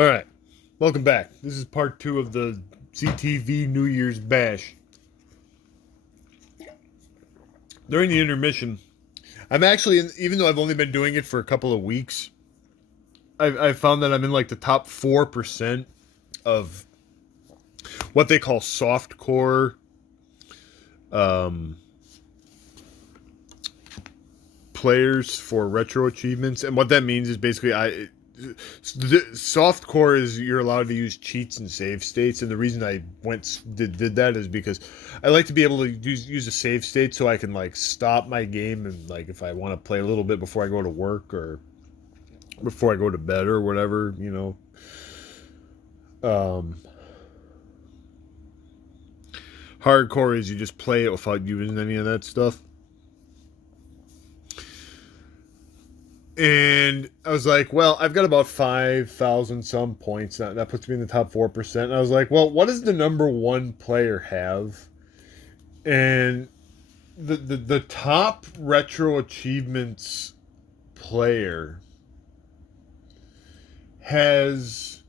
Alright, welcome back. This is part 2 of the ZTV New Year's Bash. During the intermission, I'm actually, even though I've only been doing it for a couple of weeks, I've found that I'm in like the top 4% of what they call softcore players for retro achievements. And what that means is basically softcore is you're allowed to use cheats and save states, and the reason I did that is because I like to be able to use a save state so I can like stop my game and like if I want to play a little bit before I go to work or before I go to bed or whatever, you know. Hardcore is you just play it without using any of that stuff. And I was like, well, I've got about 5,000 some points. That puts me in the top 4%. And I was like, well, what does the number one player have? And the top retro achievements player has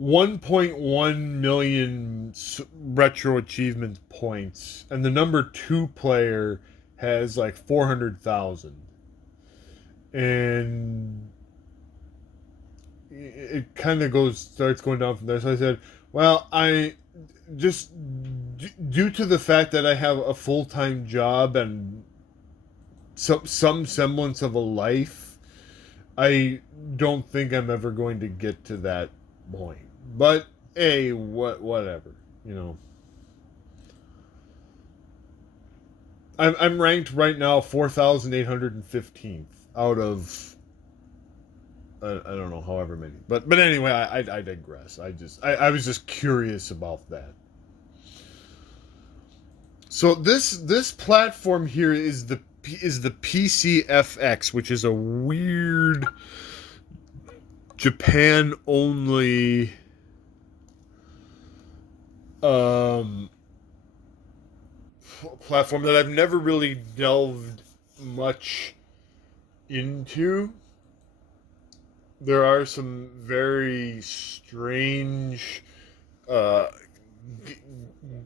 1.1 million retro achievement points. And the number 2 player has like 400,000. And it kind of starts going down from there. So I said, well, I just, due to the fact that I have a full-time job and some semblance of a life, I don't think I'm ever going to get to that point. But, hey, whatever, you know. I'm ranked right now 4,815th. Out of I don't know however many, but anyway, I digress. I was just curious about that. So this platform here is the PCFX, which is a weird Japan only platform that I've never really delved much into. There are some very strange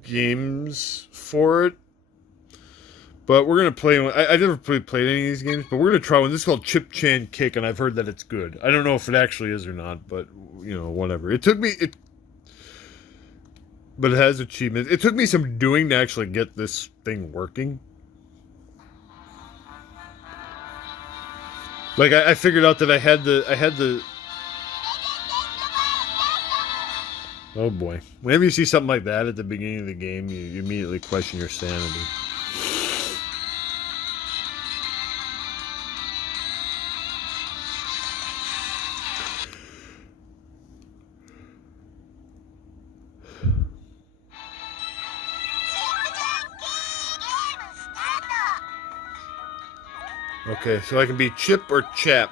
games for it, but we're gonna play one. I never played any of these games, but we're gonna try one. This is called Chip Chan Kick, and I've heard that it's good. I don't know if it actually is or not, but you know, whatever. But it has achievements. It took me some doing to actually get this thing working. Like, I figured out that I had the... Oh, boy. Whenever you see something like that at the beginning of the game, you immediately question your sanity. Okay, so I can be Chip or Chap.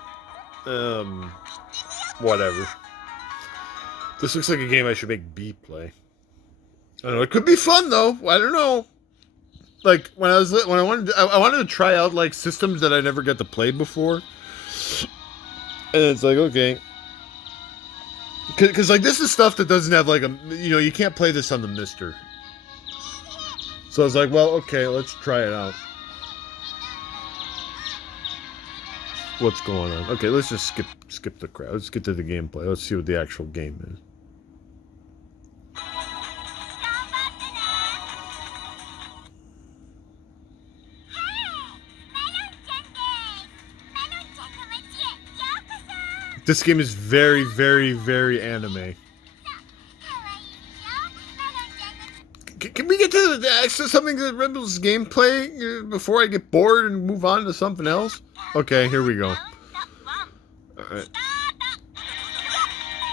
Whatever. This looks like a game I should make B play. I don't know. It could be fun though. I don't know. Like when I wanted to try out like systems that I never got to play before, and it's like okay, because like this is stuff that doesn't have like a you can't play this on the Mister. So I was like, well, okay, let's try it out. What's going on? Okay, let's just skip the crowd. Let's get to the gameplay. Let's see what the actual game is. This game is very, very, very anime. Can we get to something that resembles gameplay before I get bored and move on to something else? Okay, here we go.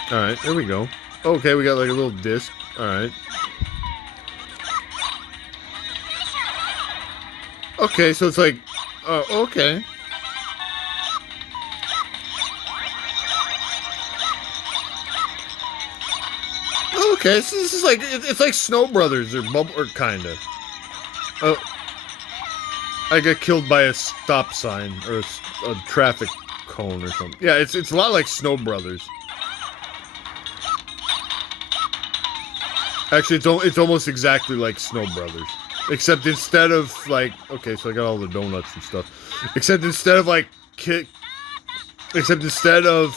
Alright, here we go. Okay, we got like a little disc. Alright. Okay, so it's like... okay. Okay, so this is like... It's like Snow Brothers or kinda. Oh. I got killed by a stop sign or a traffic cone or something. Yeah, it's a lot like Snow Brothers. Actually, it's almost exactly like Snow Brothers, except instead of like, okay, so I got all the donuts and stuff. Except instead of like instead of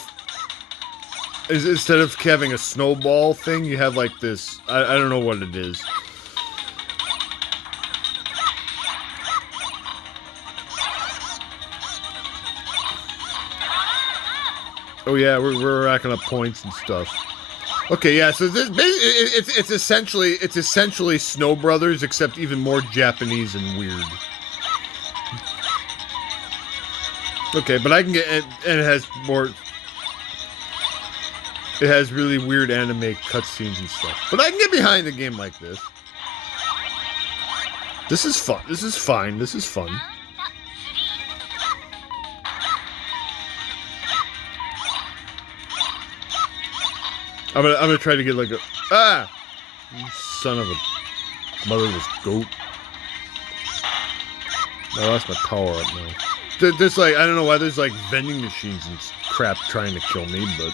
having a snowball thing, you have like this. I don't know what it is. Oh yeah, we're racking up points and stuff. Okay, yeah. So this it's essentially Snow Brothers, except even more Japanese and weird. Okay, but I can get and it has more. It has really weird anime cutscenes and stuff. But I can get behind a game like this. This is fun. This is fine. This is fun. I'm gonna try to get like a you son of a motherless goat. I lost my power up now. There's like I don't know why there's like vending machines and crap trying to kill me, but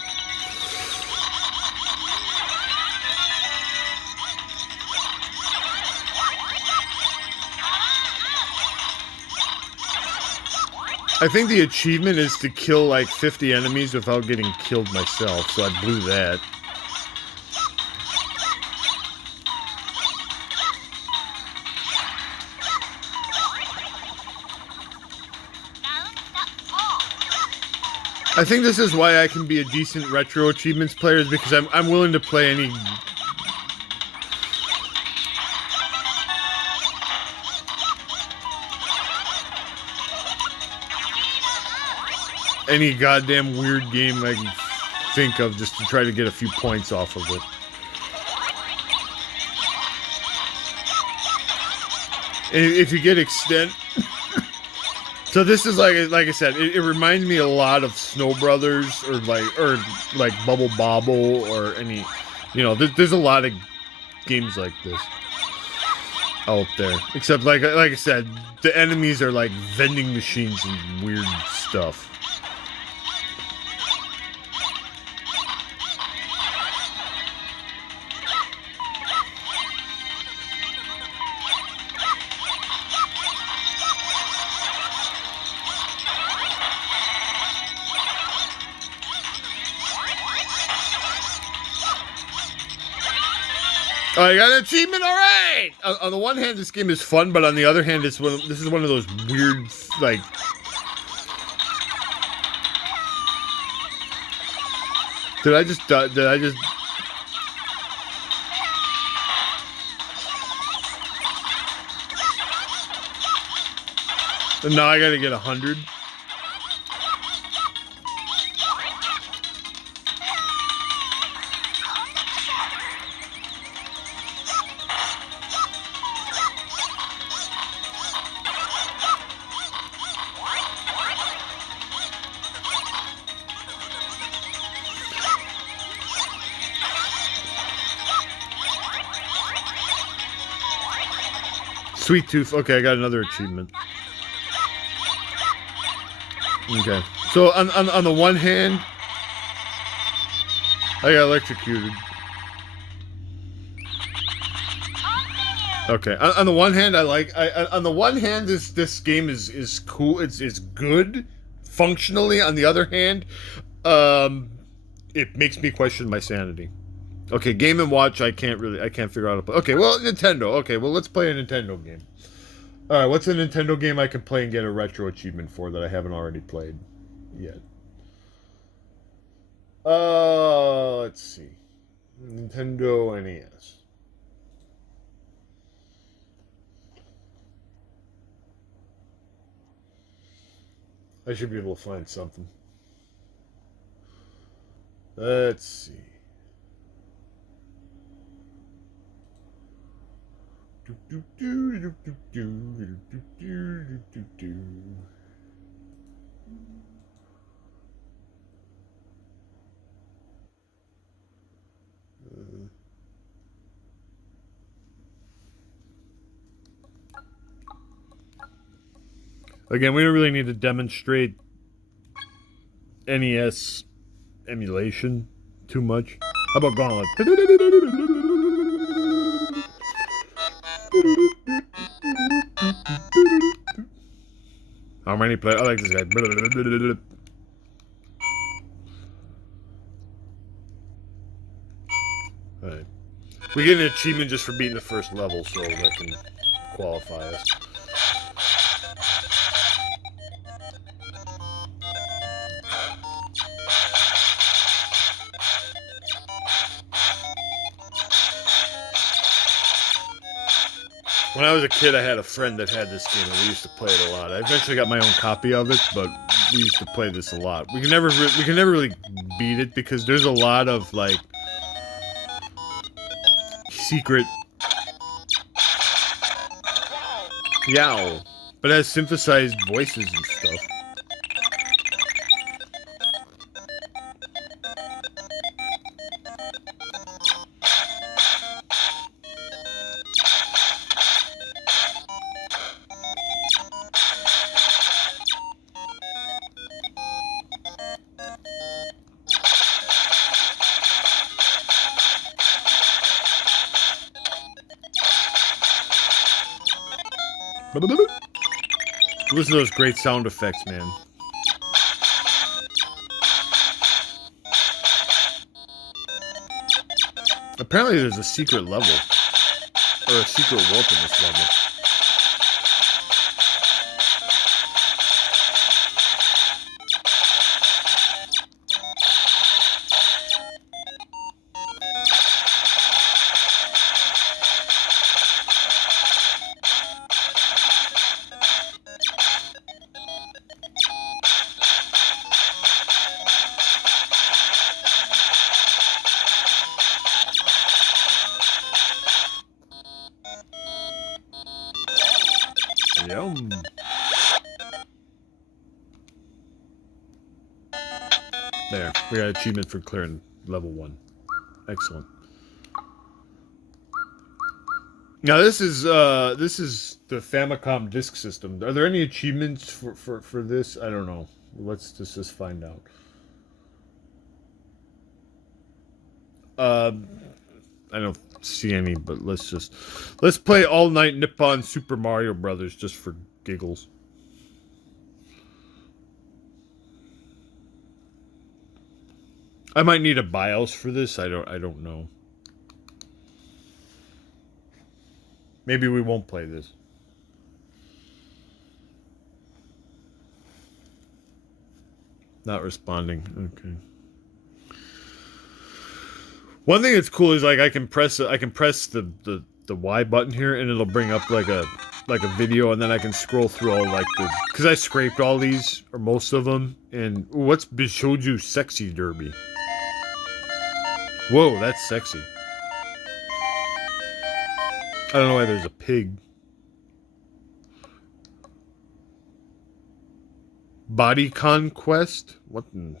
I think the achievement is to kill like 50 enemies without getting killed myself, so I blew that. I think this is why I can be a decent retro achievements player, is because I'm willing to play any goddamn weird game I can think of just to try to get a few points off of it. And if you get extent. So this is like I said, it reminds me a lot of Snow Brothers or like Bubble Bobble or any, you know, there's a lot of games like this out there. Except like I said, the enemies are like vending machines and weird stuff. Oh, I got an achievement, all right! On the one hand, this game is fun, but on the other hand, this is one of those weird, like... Did I just... Now I gotta get 100. Sweet Tooth. Okay, I got another achievement. Okay. So on the one hand, I got electrocuted. Okay. On the one hand, on the one hand, this game is cool. It's good functionally. On the other hand, it makes me question my sanity. Okay, Game & Watch, I can't figure out how to play. Okay, well, Nintendo. Okay, well, let's play a Nintendo game. Alright, what's a Nintendo game I can play and get a retro achievement for that I haven't already played yet? Let's see. Nintendo NES. I should be able to find something. Let's see. Again, we don't really need to demonstrate NES emulation too much. How about Gauntlet? How many players? I like this guy. Alright. We get an achievement just for beating the first level, so that can qualify us. When I was a kid, I had a friend that had this game, and we used to play it a lot. I eventually got my own copy of it, but we used to play this a lot. We can never really beat it because there's a lot of like secret yow, but it has synthesized voices and stuff. Listen to those great sound effects, man. Apparently there's a secret level. Or a secret warp in this level. Yum. There, we got an achievement for clearing level 1. Excellent. Now this is the Famicom disk system. Are there any achievements for this? I don't know. Let's just find out. I don't see any, but let's play All Night Nippon Super Mario Brothers just for giggles. I might need a BIOS for this. I don't know. Maybe we won't play this. Not responding. Okay. One thing that's cool is like I can press the Y button here and it'll bring up like a video, and then I can scroll through all like because I scraped all these or most of them. And what's Bishoju Sexy Derby? Whoa, that's sexy. I don't know why there's a pig. Body Conquest? What in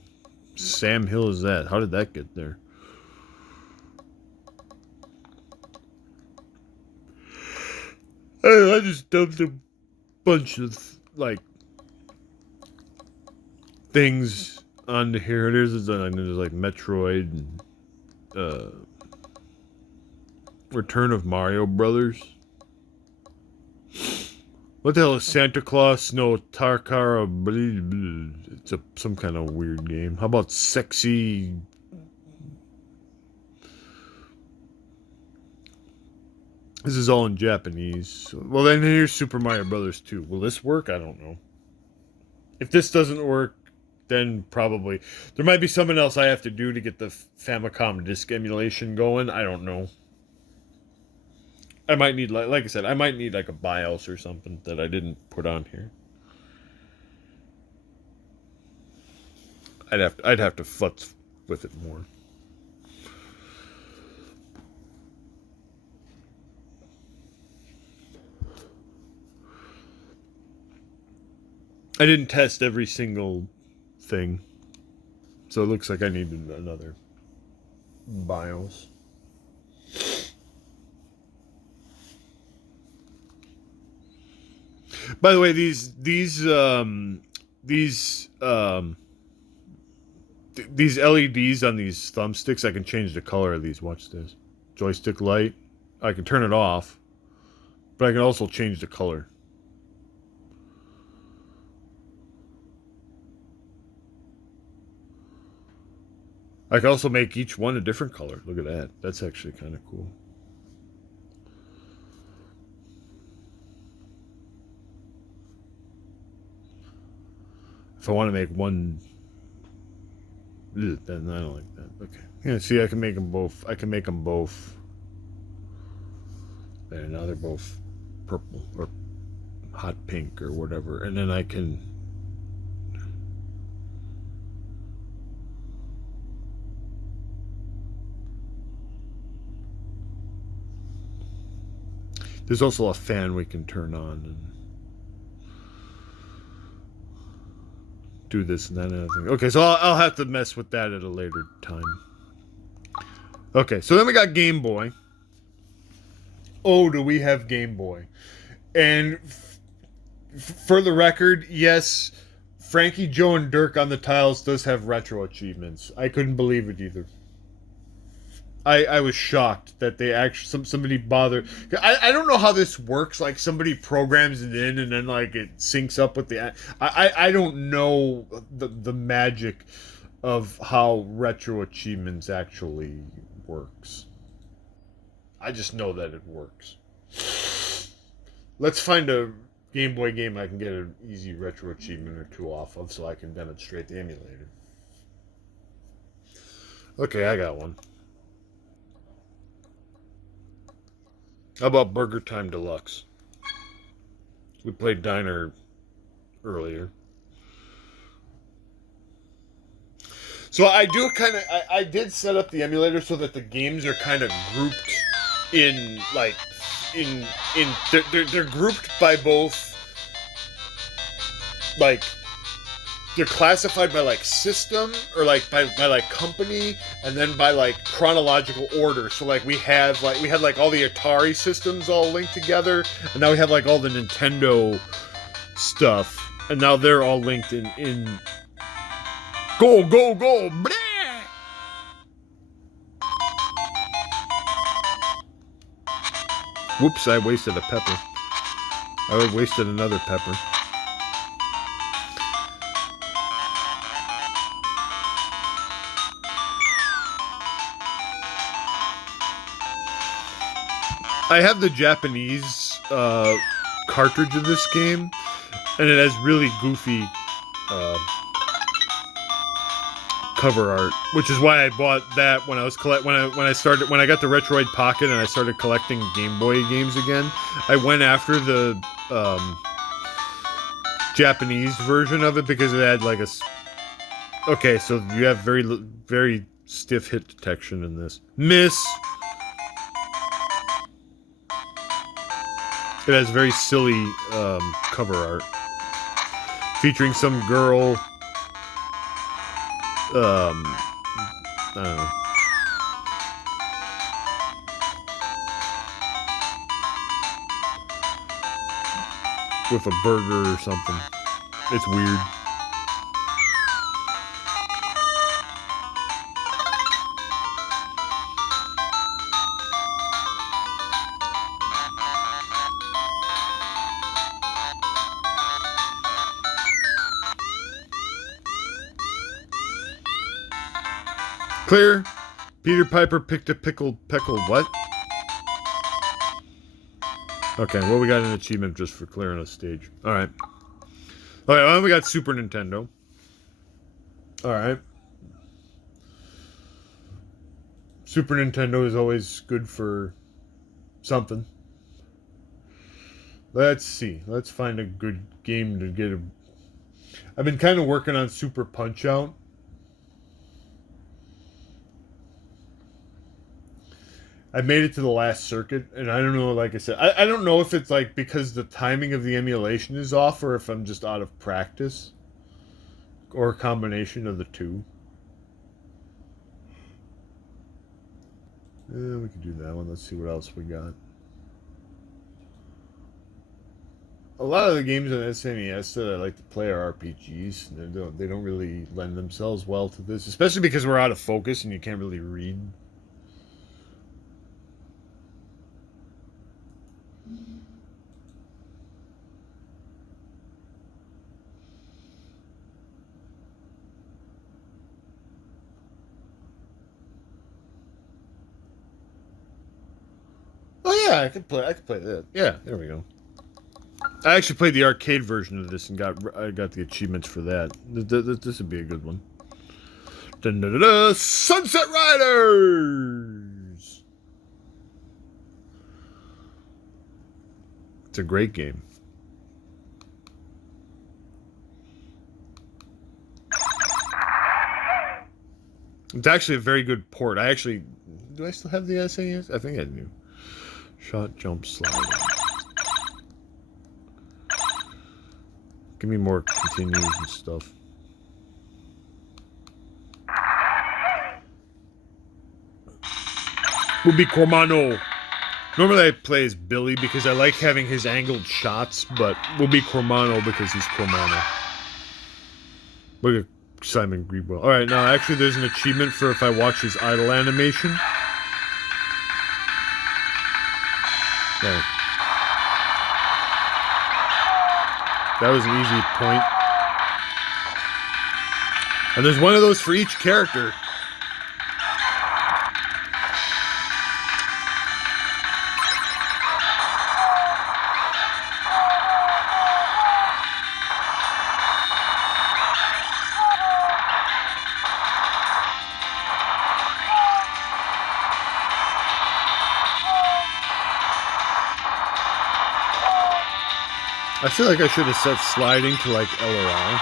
Sam Hill is that? How did that get there? I just dumped a bunch of, like, things onto here. There's like Metroid and, Return of Mario Brothers. What the hell is Santa Claus No Tarkara? It's some kind of weird game. How about Sexy? This is all in Japanese. Well, then here's Super Mario Brothers 2. Will this work? I don't know. If this doesn't work, then probably there might be something else I have to do to get the Famicom disk emulation going. I don't know. I might need, like I said, I might need like a BIOS or something that I didn't put on here. I'd have to futz with it more. I didn't test every single thing, so it looks like I need another BIOS. By the way, these LEDs on these thumbsticks, I can change the color of these. Watch this. Joystick light. I can turn it off. But I can also change the color. I can also make each one a different color. Look at that. That's actually kind of cool. If I want to make one, then I don't like that. Okay. Yeah, see, I can make them both. I can make them both. There, now they're both purple or hot pink or whatever. And then I can... There's also a fan we can turn on and do this and that and other thing. Okay, so I'll have to mess with that at a later time. Okay, so then we got Game Boy. Oh, do we have Game Boy? And for the record, yes, Frankie, Joe, and Dirk on the tiles does have retro achievements. I couldn't believe it either. I was shocked that they actually somebody bothered. I don't know how this works. Like somebody programs it in and then like it syncs up with the. I don't know the magic of how retro achievements actually works. I just know that it works. Let's find a Game Boy game I can get an easy retro achievement or two off of so I can demonstrate the emulator. Okay, I got one. How about Burger Time Deluxe? We played Diner earlier. So I do kind of... I did set up the emulator so that the games are kind of grouped in, like... They're grouped by both... Like... They're classified by, like, system, or, like, by like, company, and then by, like, chronological order. So, like, we had, like, all the Atari systems all linked together, and now we have, like, all the Nintendo stuff, and now they're all linked in... Go, go, go! Bleh! Whoops, I wasted a pepper. I wasted another pepper. I have the Japanese cartridge of this game, and it has really goofy cover art, which is why I bought that when I was when I got the Retroid Pocket and I started collecting Game Boy games again. I went after the Japanese version of it because it had like a... Okay, so you have very stiff hit detection in this. Miss. It has very silly cover art featuring some girl. I don't know. With a burger or something. It's weird. Clear. Peter Piper picked a pickled what? Okay, well, we got an achievement just for clearing a stage. Alright. Okay, well, we got Super Nintendo. Alright. Super Nintendo is always good for something. Let's see. Let's find a good game to get a... I've been kind of working on Super Punch-Out. I made it to the last circuit, and I don't know, like I said, I don't know if it's like because the timing of the emulation is off or if I'm just out of practice. Or a combination of the two. Yeah, we can do that one. Let's see what else we got. A lot of the games on SNES that I like to play are RPGs. They don't really lend themselves well to this, especially because we're out of focus and you can't really read. Yeah, I could play that. Yeah, there we go. I actually played the arcade version of this and I got the achievements for that. This would be a good one. Dun, dun, dun, dun, Sunset Riders! It's a great game. It's actually a very good port. Do I still have the SAS? I think I do. Shot, jump, slide. Give me more continues and stuff. Will be Cormano. Normally I play as Billy because I like having his angled shots, but will be Cormano because he's Cormano. Look at Simon Greenwell. Alright, now actually there's an achievement for if I watch his idle animation. There. That was an easy point. And there's one of those for each character. I feel like I should have set sliding to like L or R.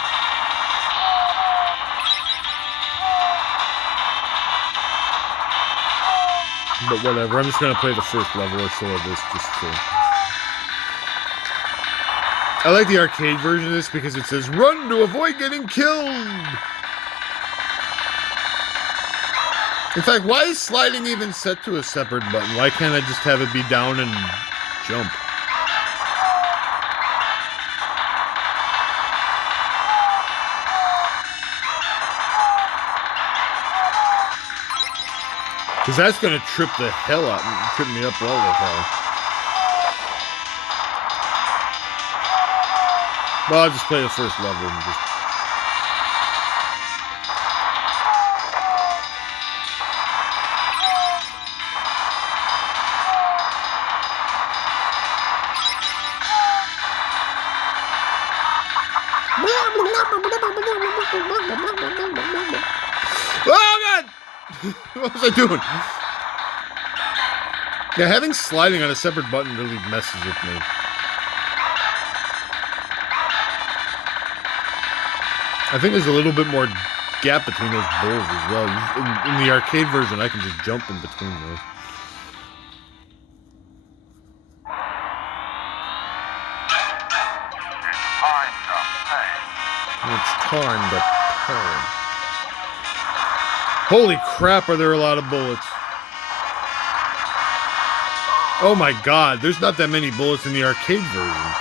But whatever, I'm just gonna play the first level or so of this just to... I like the arcade version of this because it says, run to avoid getting killed! In fact, why is sliding even set to a separate button? Why can't I just have it be down and jump? Because that's going to trip the hell out, trip me up all the hell. Well, I'll just play the first level and just... Oh, God! What was I doing? Yeah, having sliding on a separate button really messes with me. I think there's a little bit more gap between those bowls as well. In the arcade version, I can just jump in between those. It's time to pay. Holy crap, are there a lot of bullets. Oh my god, there's not that many bullets in the arcade version.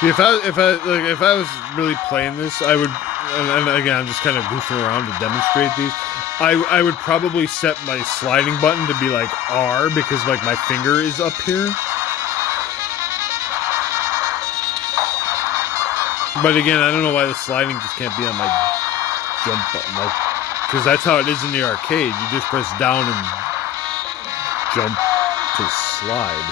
See, if I was really playing this, I would, and again, I'm just kind of goofing around to demonstrate these. I would probably set my sliding button to be like R because like my finger is up here. But again, I don't know why the sliding just can't be on my jump button, like, because that's how it is in the arcade. You just press down and jump to slide.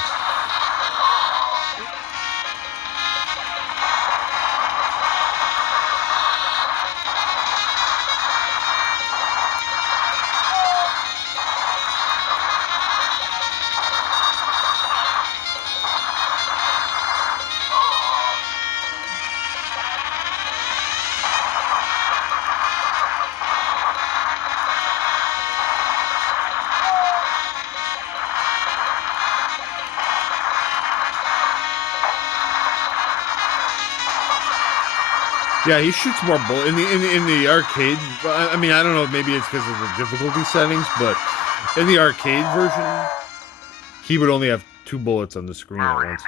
Yeah, he shoots more bullets in the arcade. I mean, I don't know. Maybe it's because of the difficulty settings, but in the arcade version, he would only have 2 bullets on the screen at once.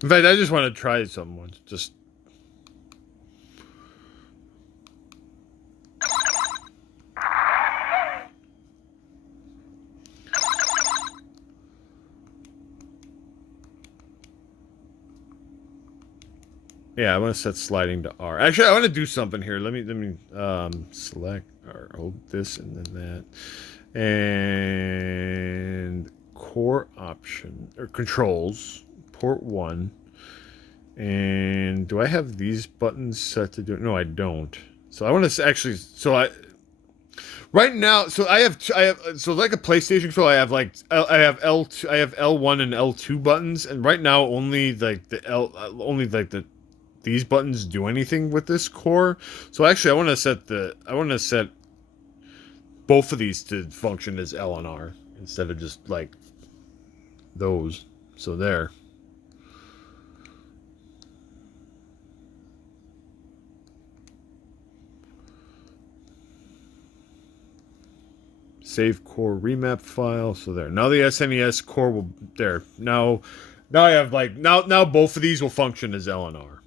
In fact, I just want to try something once. Just. Yeah, I want to set sliding to R. Actually, I want to do something here. Let me select or hold this and then that. And core option or controls, port 1. And do I have these buttons set to do it? No, I don't. So I want to actually right now, so I have so like a PlayStation control, I have L2, I have L1 and L2 buttons, and right now only like these buttons do anything with this core. So actually I want to set both of these to function as L and R instead of just like those. So there. Save core remap file. So there. Now the SNES core will there. Now I have like now both of these will function as L and R.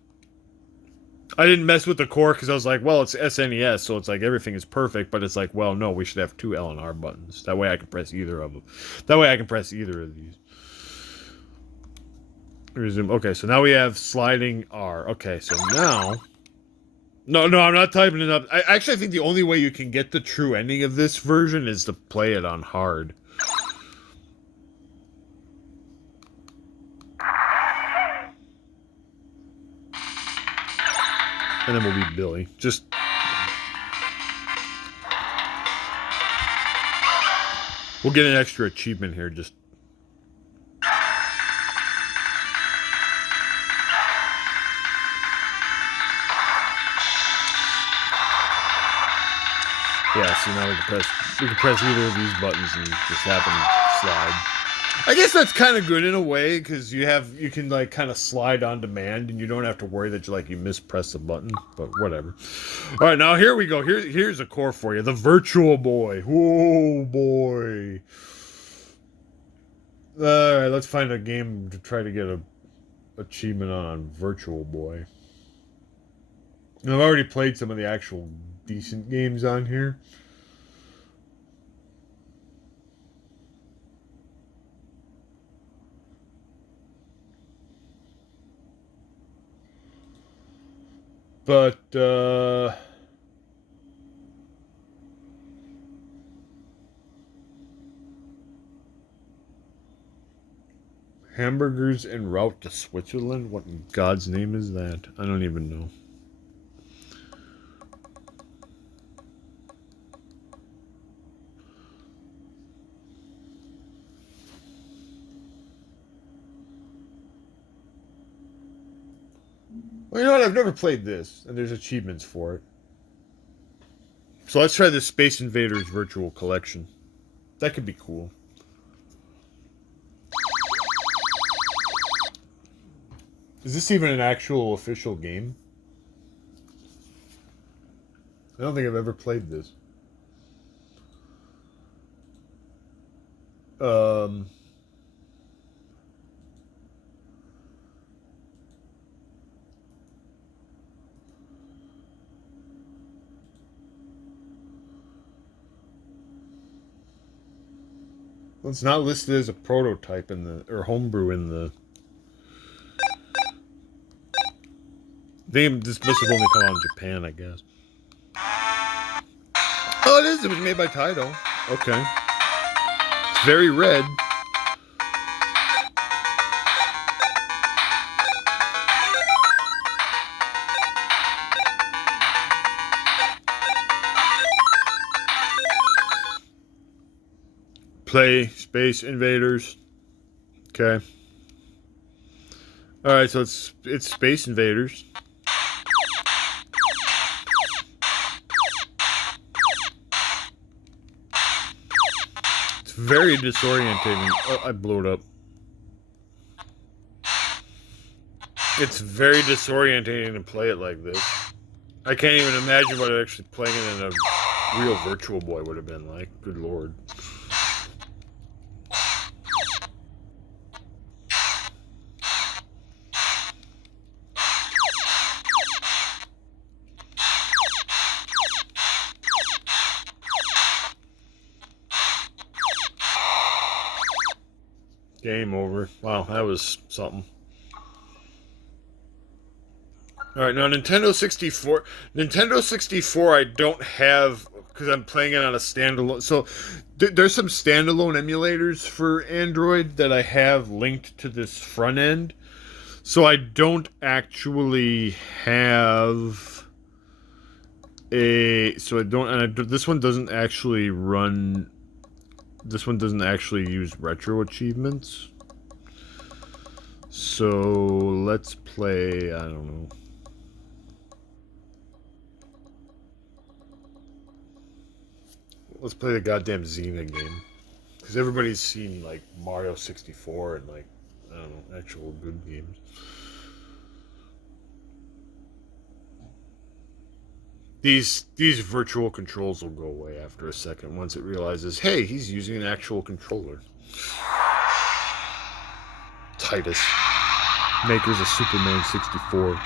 I didn't mess with the core because I was like, well, it's SNES, so it's like everything is perfect, but it's like, well, no, we should have 2 L and R buttons. That way I can press either of them. That way I can press either of these. Resume. Okay, so now we have sliding R. Okay, so now... No, I'm not typing it up. I think the only way you can get the true ending of this version is to play it on hard. And then we'll be Billy. Just... We'll get an extra achievement here, just... Yeah, so now we can press either of these buttons and just have them slide. I guess that's kind of good in a way, because you can like kind of slide on demand, and you don't have to worry that you mispress the button. But whatever. All right, now here we go. Here's a core for you, the Virtual Boy. Whoa, boy! All right, let's find a game to try to get a achievement on Virtual Boy. And I've already played some of the actual decent games on here. But, hamburgers en route to Switzerland? What in God's name is that? I don't even know. Well, you know what? I've never played this, and there's achievements for it. So let's try the Space Invaders Virtual Collection. That could be cool. Is this even an actual official game? I don't think I've ever played this. Well, it's not listed as a prototype in the or homebrew in the. This must have only come out in Japan, I guess. Oh, it is. It was made by Taito. Okay. It's very red. Play Space Invaders. Okay. All right, so it's Space Invaders. very disorientating. Oh, I blew it up. It's very disorientating to play it like this. I can't even imagine what actually playing it in a real Virtual Boy would have been like. Good lord. Game over. Wow, that was something. Alright, now Nintendo 64. Nintendo 64 I don't have because I'm playing it on a standalone. So there's some standalone emulators for Android that I have linked to this front end. So I don't actually have a. So I don't. And this one doesn't actually run. This one doesn't actually use retro achievements. So let's play. I don't know. Let's play the goddamn Xena game. Because everybody's seen, like, Mario 64 and, like, I don't know, actual good games. These virtual controls will go away after a second once it realizes, hey, he's using an actual controller. Titus. Makers of Superman 64.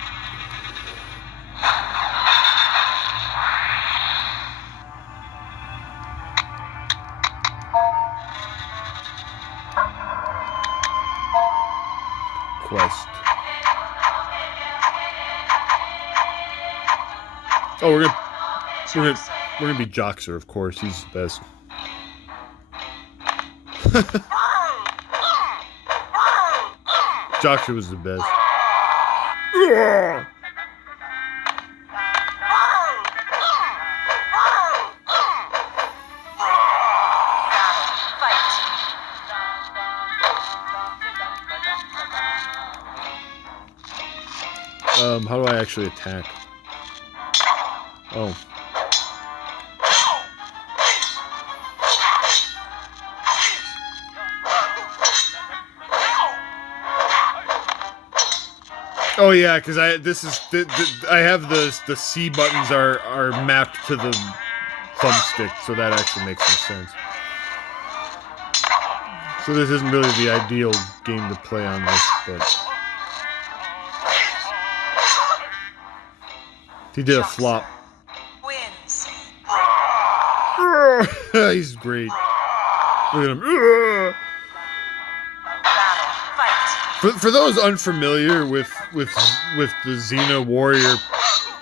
Quest. Oh, we're gonna be Joxer, of course. He's the best. Joxer was the best. How do I actually attack? Oh. Oh yeah, because I have the C buttons are mapped to the thumbstick, so that actually makes some sense. So this isn't really the ideal game to play on this, but he did a flop. Wins. He's great. Look at him. For those unfamiliar with the Xena Warrior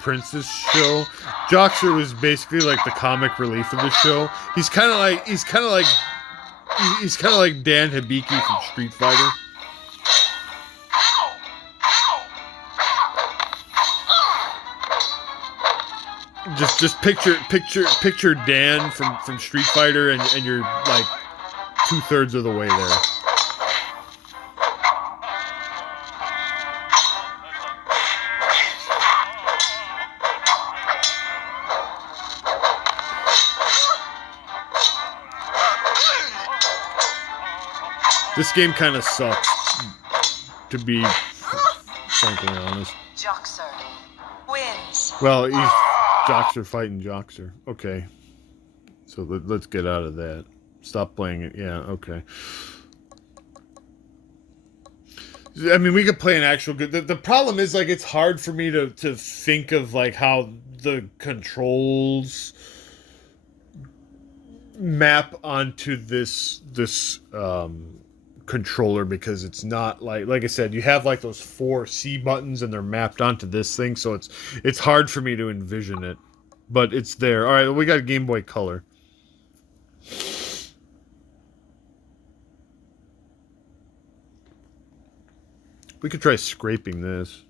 Princess show, Joxer was basically like the comic relief of the show. He's kind of like Dan Hibiki from Street Fighter. Just picture Dan from Street Fighter, and you're like 2/3 of the way there. This game kind of sucks, to be frankly honest. Joxer wins. Well, he's Joxer fighting Joxer. Okay. So let's get out of that. Stop playing it. Yeah, okay. I mean, we could play an actual good... The problem is, like, it's hard for me to think of, like, how the controls map onto this controller, because it's not like I said, you have like those 4 C buttons and they're mapped onto this thing, so it's hard for me to envision it, but it's there. All right, we got Game Boy Color. We could try scraping this.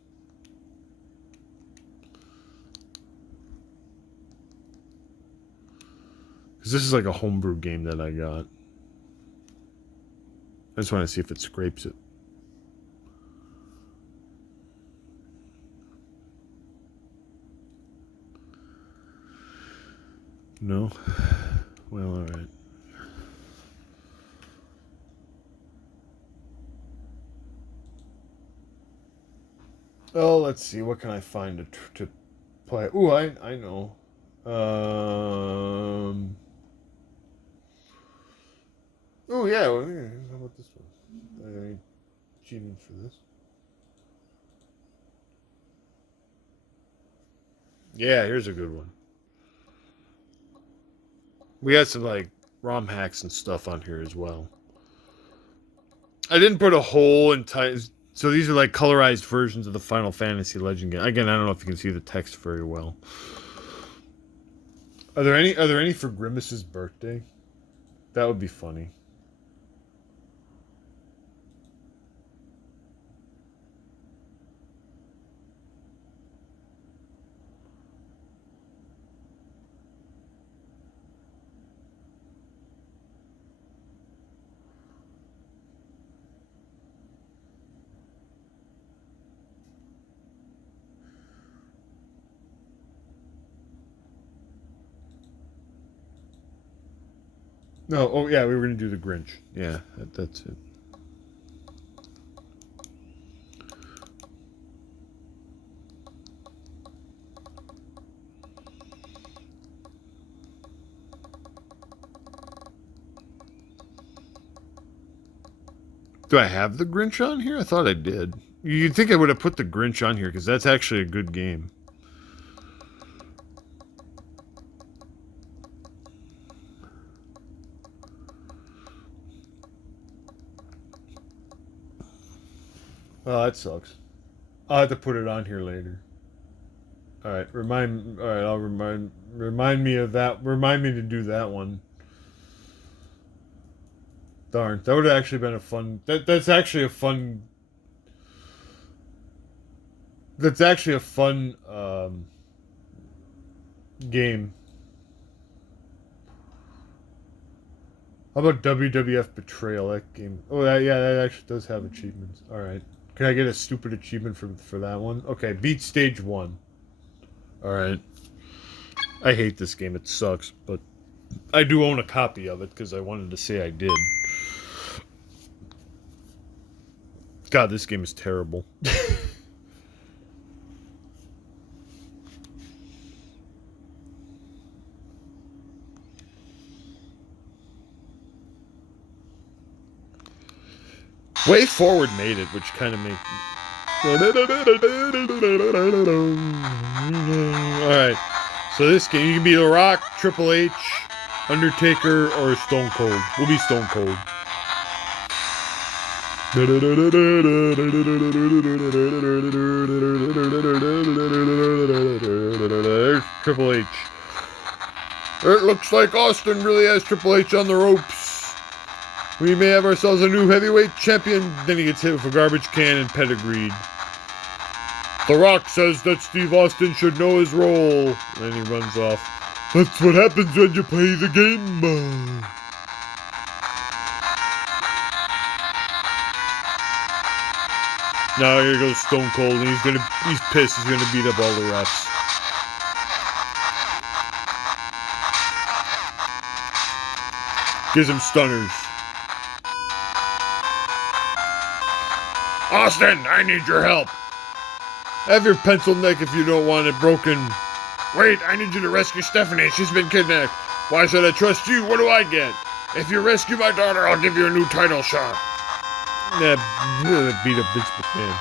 Because this is like a homebrew game that I got. I just want to see if it scrapes it. No? Well, alright. Oh, let's see. What can I find to play? Ooh, I know. Oh yeah. Well, yeah. How about this one? Any achievements for this? Yeah, here's a good one. We had some like ROM hacks and stuff on here as well. I didn't put a whole entire. So these are like colorized versions of the Final Fantasy Legend game. Again, I don't know if you can see the text very well. Are there any? Are there any for Grimace's birthday? That would be funny. No. Oh yeah, we were gonna do the Grinch. Yeah, that's it. Do I have the Grinch on here? I thought I did. You'd think I would have put the Grinch on here because that's actually a good game. Oh, that sucks. I'll have to put it on here later. All right, remind. All right, I'll remind me of that. Remind me to do that one. Darn, that would have actually been a fun. That's actually a fun. That's actually a fun game. How about WWF Betrayal? That game. Oh, yeah, that actually does have achievements. All right. Can I get a stupid achievement for that one? Okay, beat stage 1. All right. I hate this game. It sucks, but I do own a copy of it because I wanted to say I did. God, this game is terrible. Way Forward made it, which kind of makes... Alright, so this game, you can be The Rock, Triple H, Undertaker, or Stone Cold. We'll be Stone Cold. Triple H. It looks like Austin really has Triple H on the ropes. We may have ourselves a new heavyweight champion. Then he gets hit with a garbage can and pedigreed. The Rock says that Steve Austin should know his role. And he runs off. That's what happens when you play the game. Now here goes Stone Cold, and he's pissed. He's gonna beat up all the refs. Gives him stunners. Austin, I need your help. Have your pencil neck if you don't want it broken. Wait, I need you to rescue Stephanie. She's been kidnapped. Why should I trust you? What do I get? If you rescue my daughter, I'll give you a new title shot. Yeah, beat up Vince McMahon.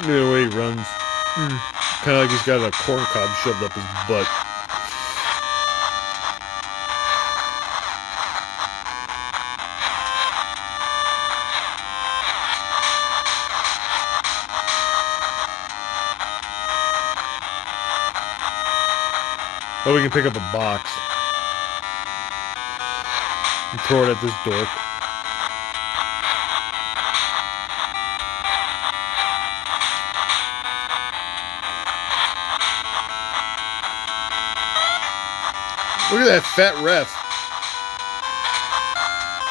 Look at the way he runs. Kind of like he's got a corn cob shoved up his butt. Oh, we can pick up a box and throw it at this dork. Look at that fat ref.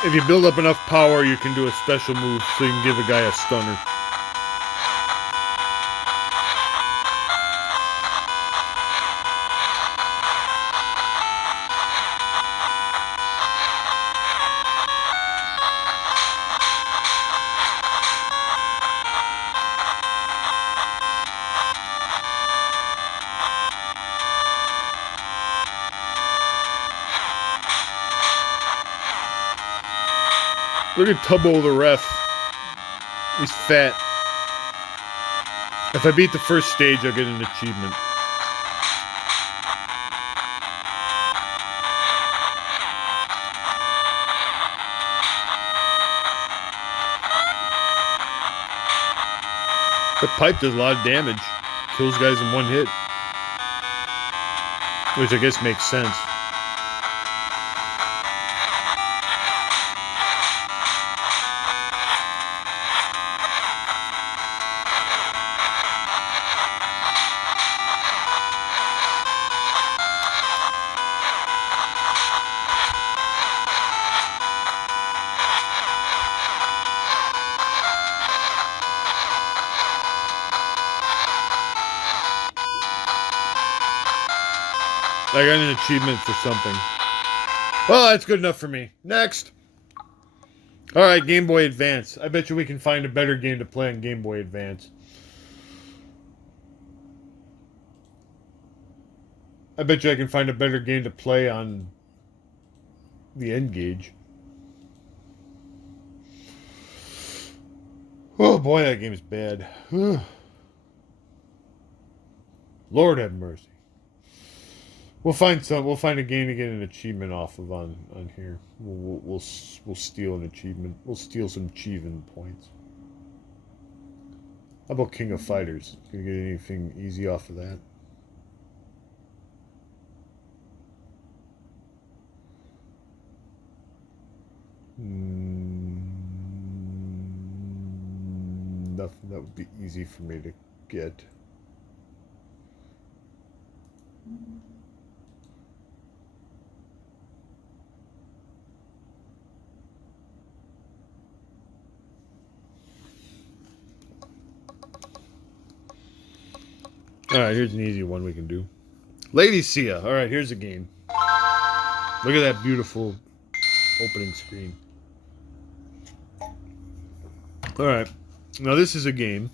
If you build up enough power, you can do a special move so you can give a guy a stunner. Look at Tubbo the ref. He's fat. If I beat the first stage, I'll get an achievement. The pipe does a lot of damage. Kills guys in one hit. Which I guess makes sense. I got an achievement for something. Well, that's good enough for me. Next. Alright, Game Boy Advance. I bet you we can find a better game to play on Game Boy Advance. I bet you I can find a better game to play on the N-Gage. Oh boy, that game is bad. Lord have mercy. We'll find a game to get an achievement off of on here. We'll steal an achievement. We'll steal some achievement points. How about King of Fighters? Can you get anything easy off of that? Nothing that would be easy for me to get. Alright, here's an easy one we can do. Lady Sia. Alright, here's a game. Look at that beautiful opening screen. Alright. Now this is a game.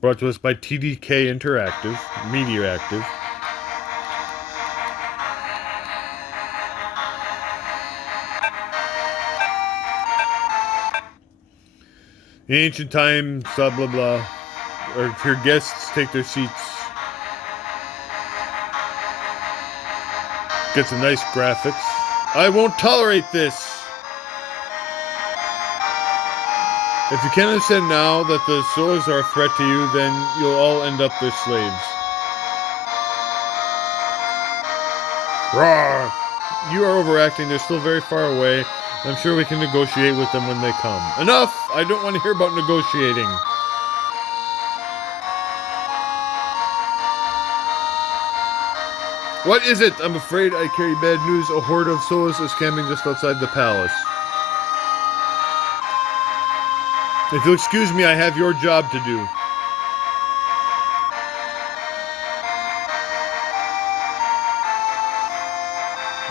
Brought to us by TDK Interactive. Mediaactive. In ancient times, blah blah blah. Or if your guests take their seats. Get some nice graphics. I won't tolerate this! If you can't understand now that the Zoas are a threat to you, then you'll all end up their slaves. Rawr! You are overacting, they're still very far away. I'm sure we can negotiate with them when they come. Enough! I don't want to hear about negotiating. What is it? I'm afraid I carry bad news. A horde of Zoas is camping just outside the palace. If you'll excuse me, I have your job to do.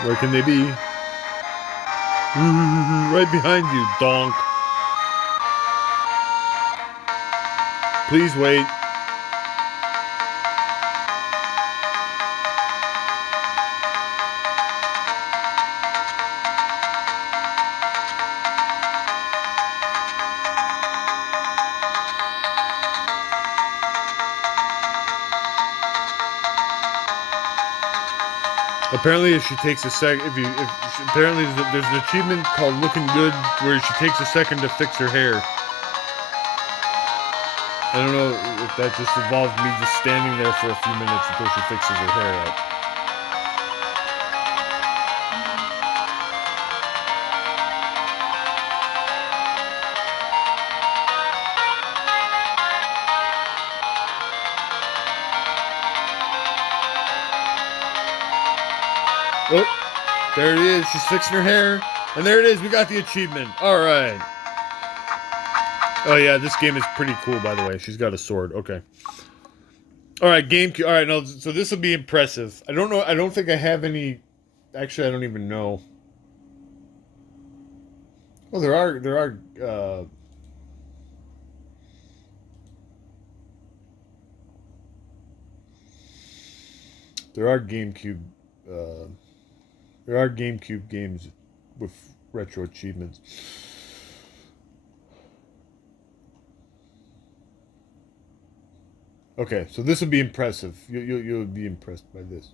Where can they be? Right behind you, donk. Please wait. Apparently, if she takes a sec, apparently there's an achievement called "Looking Good" where she takes a second to fix her hair. I don't know if that just involved me just standing there for a few minutes until she fixes her hair up. Oh, there it is. She's fixing her hair. And there it is. We got the achievement. All right. Oh, yeah. This game is pretty cool, by the way. She's got a sword. Okay. All right. GameCube. All right. No, so this will be impressive. I don't know. I don't think I have any. Actually, I don't even know. Well, there are GameCube There are GameCube games with retro achievements. Okay, so this would be impressive. You'll be impressed by this.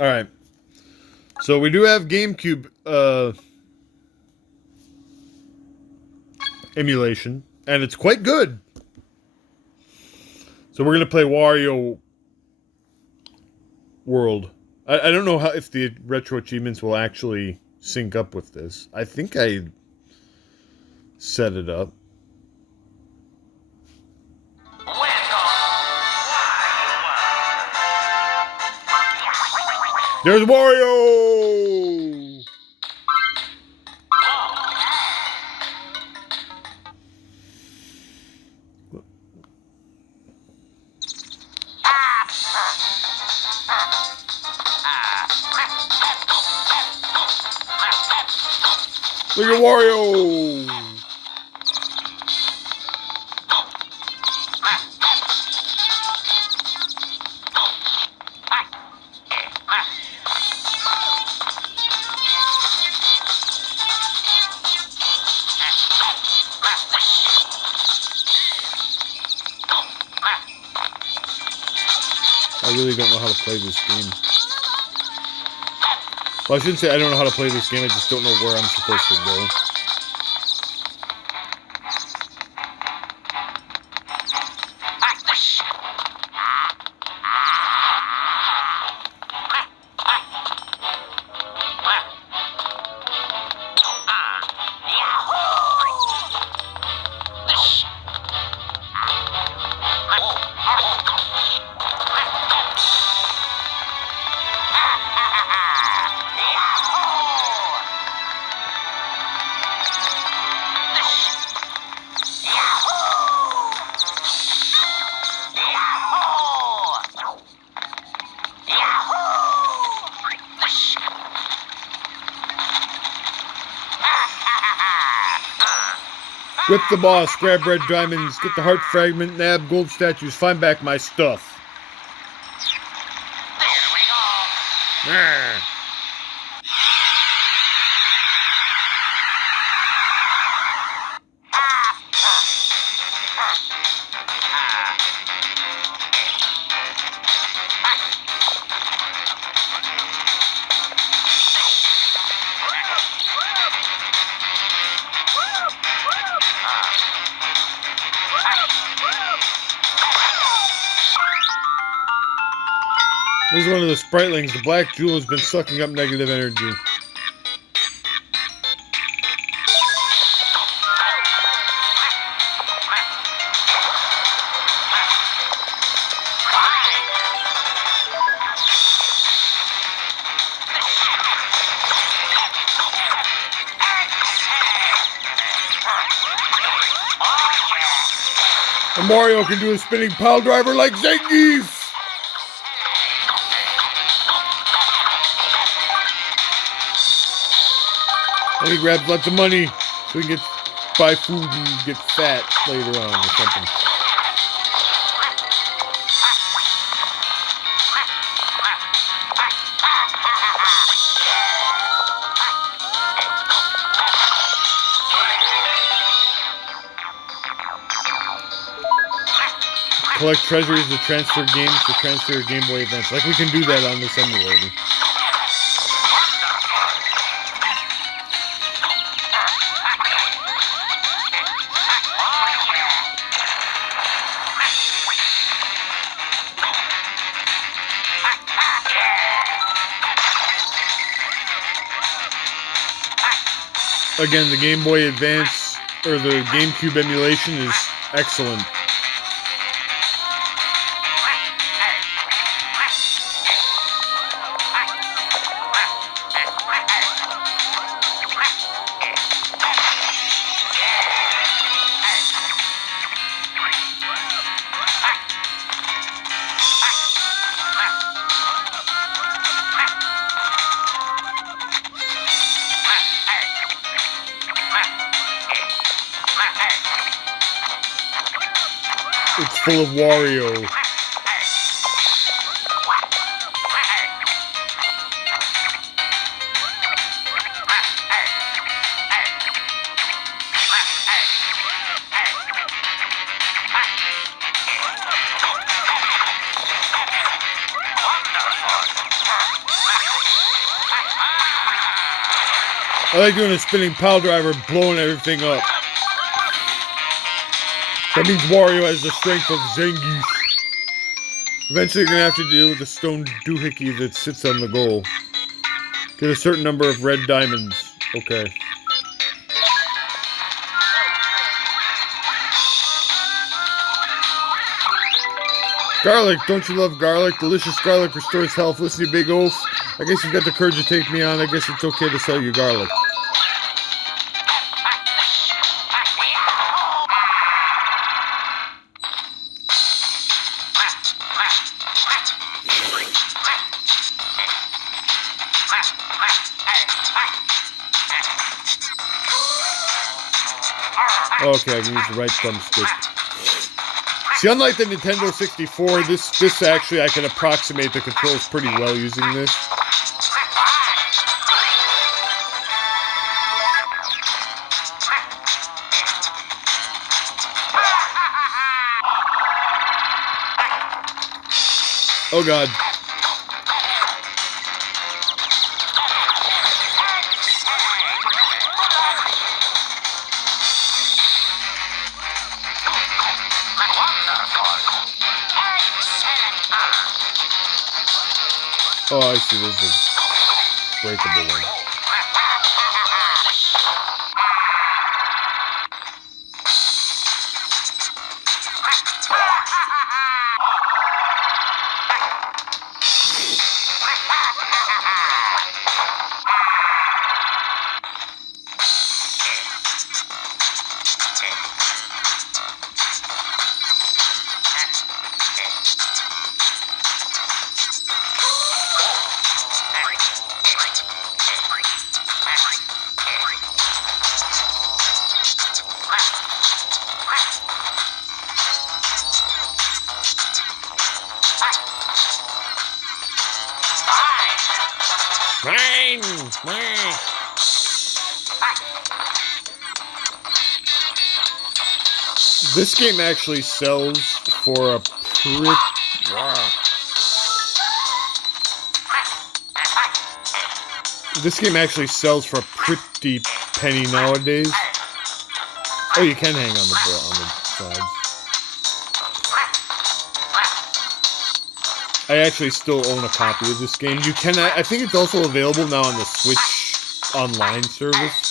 All right. So we do have GameCube emulation, and it's quite good. So we're gonna play Wario World. I don't know if the retro achievements will actually sync up with this. I think I set it up. There's Wario! Look at Wario! I really don't know how to play this game. Well, I shouldn't say I don't know how to play this game, I just don't know where I'm supposed to go. Whip the boss, grab red diamonds, get the heart fragment, nab gold statues, find back my stuff. Here we go. Ah. This is one of the Spritelings. The black jewel has been sucking up negative energy. And Mario can do a spinning pile driver like Zangief! And he grabs lots of money so he can buy food and get fat later on or something. Collect treasures to transfer games to transfer Game Boy events. Like we can do that on this emulator. Again, the Game Boy Advance, or the GameCube emulation is excellent. It's full of Wario. I like doing a spinning pile driver, blowing everything up. That means Wario has the strength of Zangief. Eventually you're gonna have to deal with the stone doohickey that sits on the goal. Get a certain number of red diamonds. Okay. Garlic, don't you love garlic? Delicious garlic restores health. Listen to Big Oaf. I guess you've got the courage to take me on. I guess it's okay to sell you garlic. Okay, I can use the right thumbstick. See, unlike the Nintendo 64, this actually, I can approximate the controls pretty well using this. Oh god. Oh, I see, there's a breakable one. This game actually sells for a pretty... This game actually sells for a pretty penny nowadays. Oh, you can hang on the sides. I actually still own a copy of this game. You can, I think it's also available now on the Switch online service.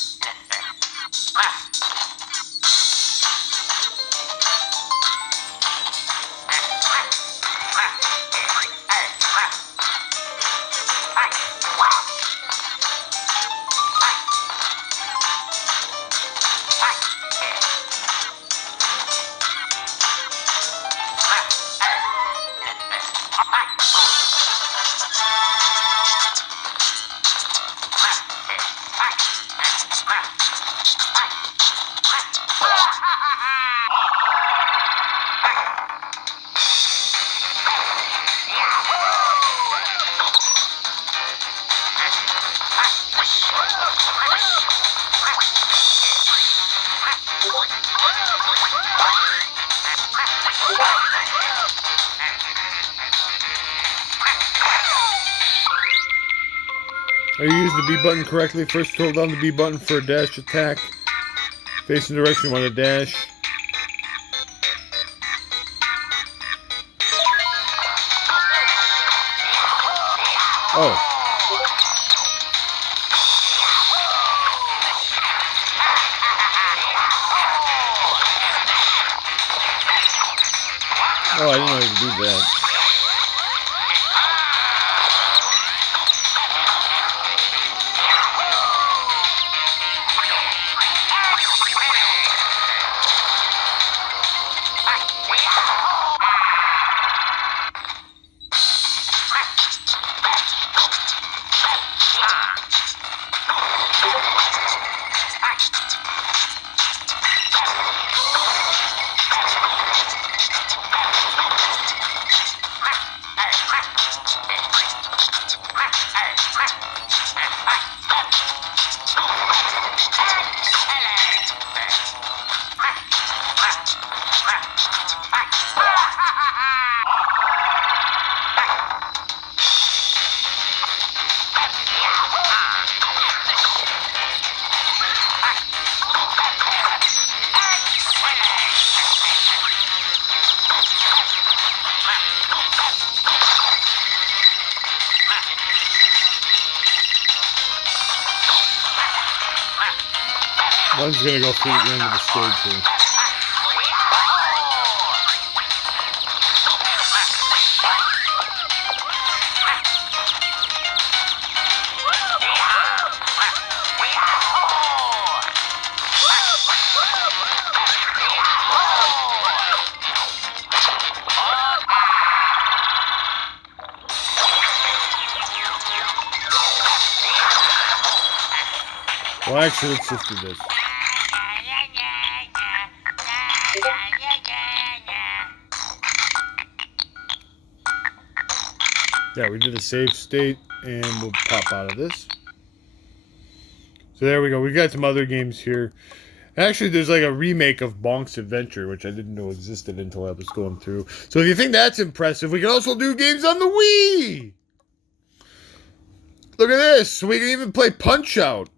Are you using the B button correctly? First hold down the B button for a dash attack. Facing the direction you want to dash. Oh. Oh, I didn't know you could do that. One's gonna go through the end of the stage here. Well, actually, let's just do this. Yeah, we did a save state, and we'll pop out of this. So there we go. We got some other games here. Actually, there's like a remake of Bonk's Adventure, which I didn't know existed until I was going through. So if you think that's impressive, we can also do games on the Wii! Look at this! We can even play Punch-Out!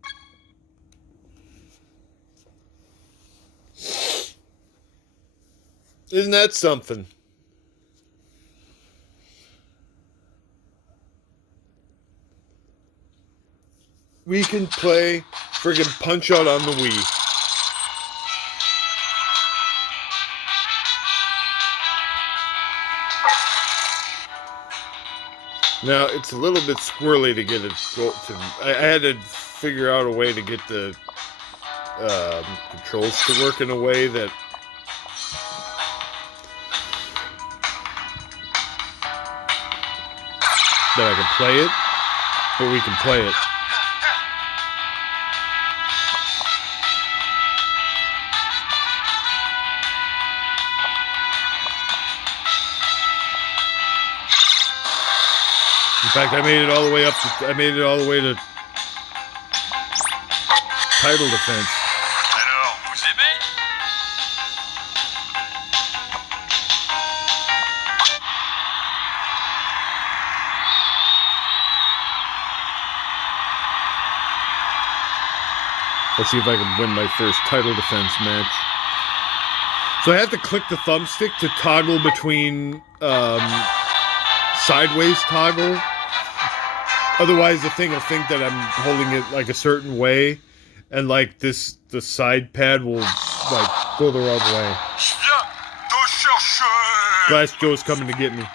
Isn't that something? We can play friggin' Punch-Out on the Wii. Now, it's a little bit squirrely to get it to... I had to figure out a way to get the controls to work in a way that... that I can play it, but we can play it. In fact, I made it all the way up to, title defense. Alors, vous aimez? Let's see if I can win my first title defense match. So I have to click the thumbstick to toggle between sideways toggle. Otherwise, the thing will think that I'm holding it like a certain way, and like the side pad will like go the wrong way. Glass Joe's coming to get me.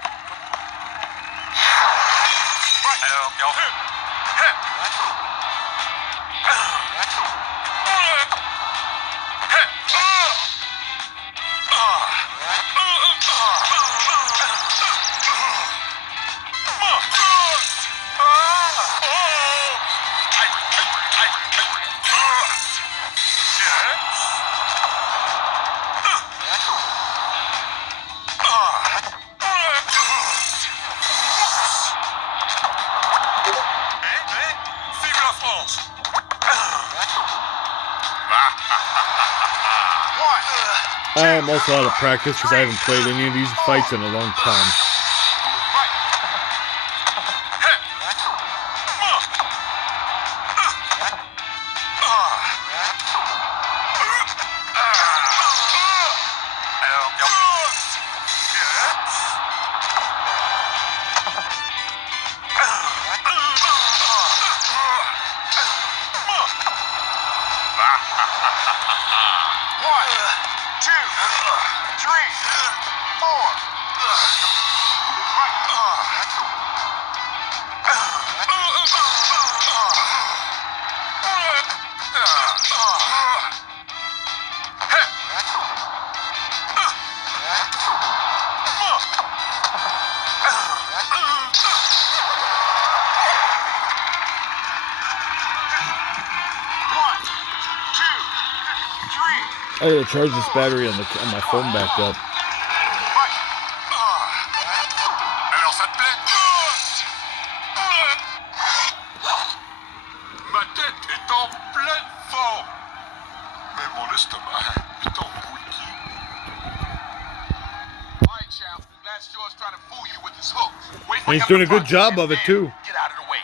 I am also out of practice because I haven't played any of these fights in a long time. I gotta charge this battery on my phone back up. Alors ça te plaît? Ma tête est en pleine forme. Mais mon estomac est en bouillie. Alright, champ. Glass Joe's trying to fool you with his hook. Wait for And he's him doing to a good punch job and of it then too. Get out of the way.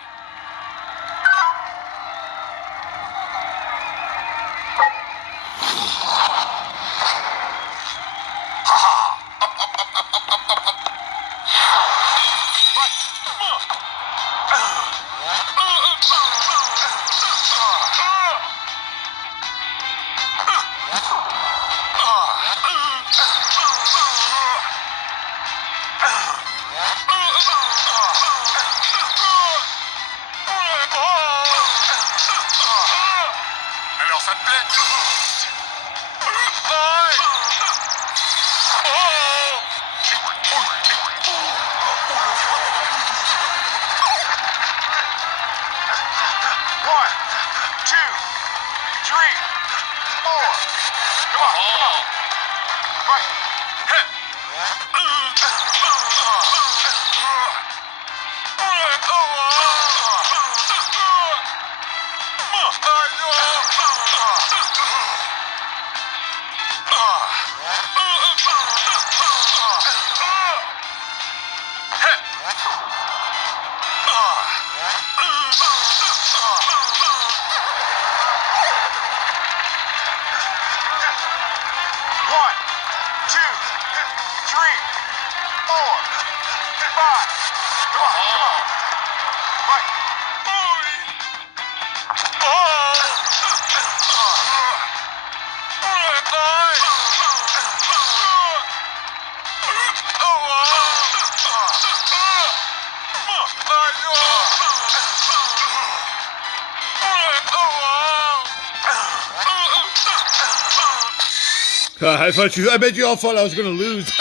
I bet you all thought I was gonna lose.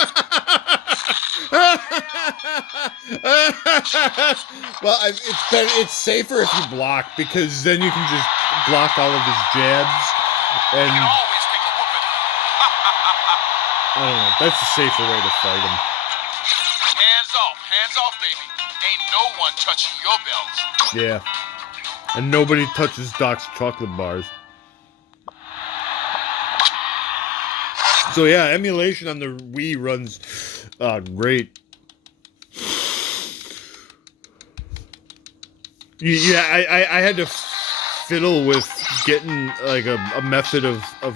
Well, it's safer if you block, because then you can just block all of his jabs, and I don't know. That's a safer way to fight him. Hands off, baby. Ain't no one touching your bells. Yeah, and nobody touches Doc's chocolate bars. So yeah, emulation on the Wii runs great. Yeah, I had to fiddle with getting like a method of how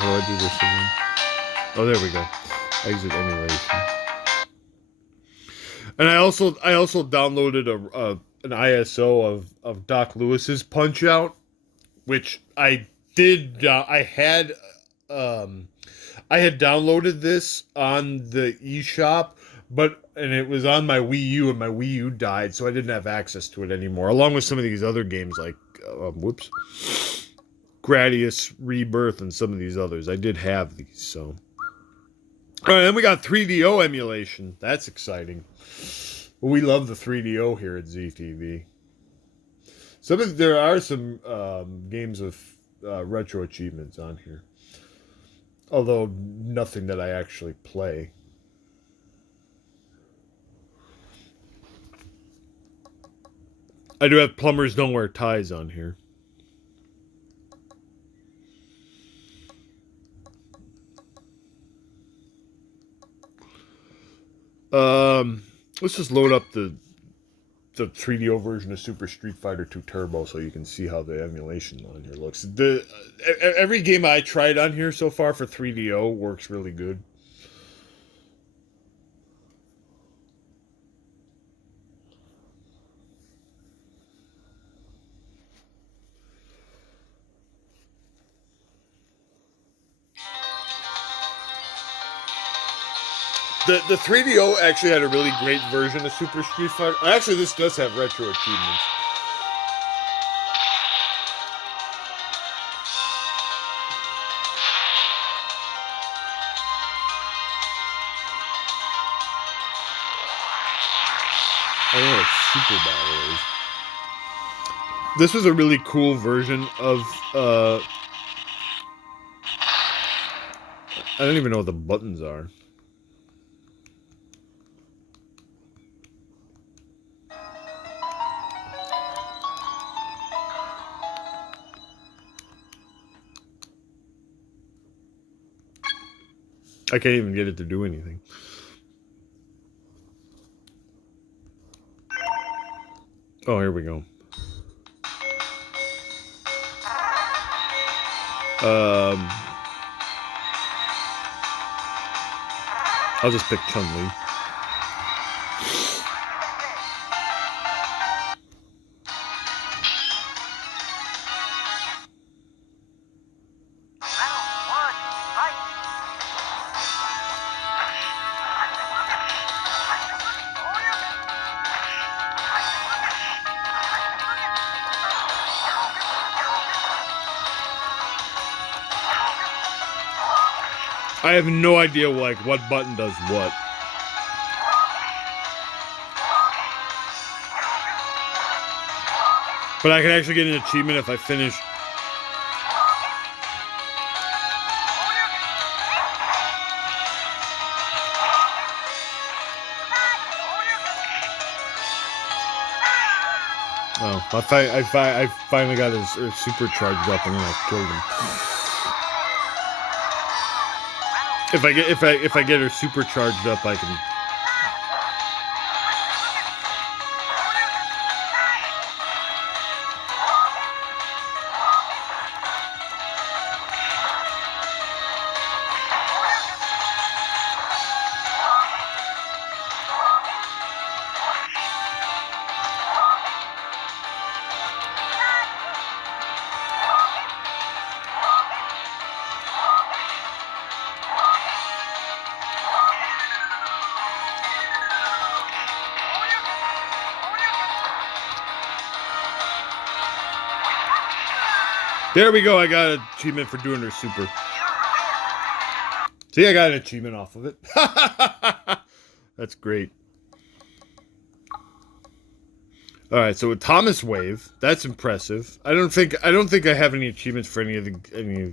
do I do this again? Oh, there we go. Exit emulation. And I also downloaded an ISO of Doc Lewis's Punch Out, which I did. I had downloaded this on the eShop, and it was on my Wii U, and my Wii U died, so I didn't have access to it anymore. Along with some of these other games like Gradius Rebirth and some of these others. I did have these, so. All right, then we got 3DO emulation. That's exciting. We love the 3DO here at ZTV. There are some games with retro achievements on here, although nothing that I actually play. I do have Plumbers Don't Wear Ties on here. Let's just load up the 3DO version of Super Street Fighter 2 Turbo so you can see how the emulation on here looks. Every game I tried on here so far for 3DO works really good. The 3DO actually had a really great version of Super Street Fighter. Actually, this does have retro achievements. I don't know what Super Battle is. This was a really cool version of, I don't even know what the buttons are. I can't even get it to do anything. Oh, here we go. I'll just pick Chun-Li. I have no idea, like, what button does what. But I can actually get an achievement if I finish. Oh, I finally got his supercharged up and then I killed him. If I get her supercharged up, I can. There we go. I got an achievement for doing her super. See, I got an achievement off of it. That's great. All right, so with Thomas Wave, that's impressive. I don't think I have any achievements for any of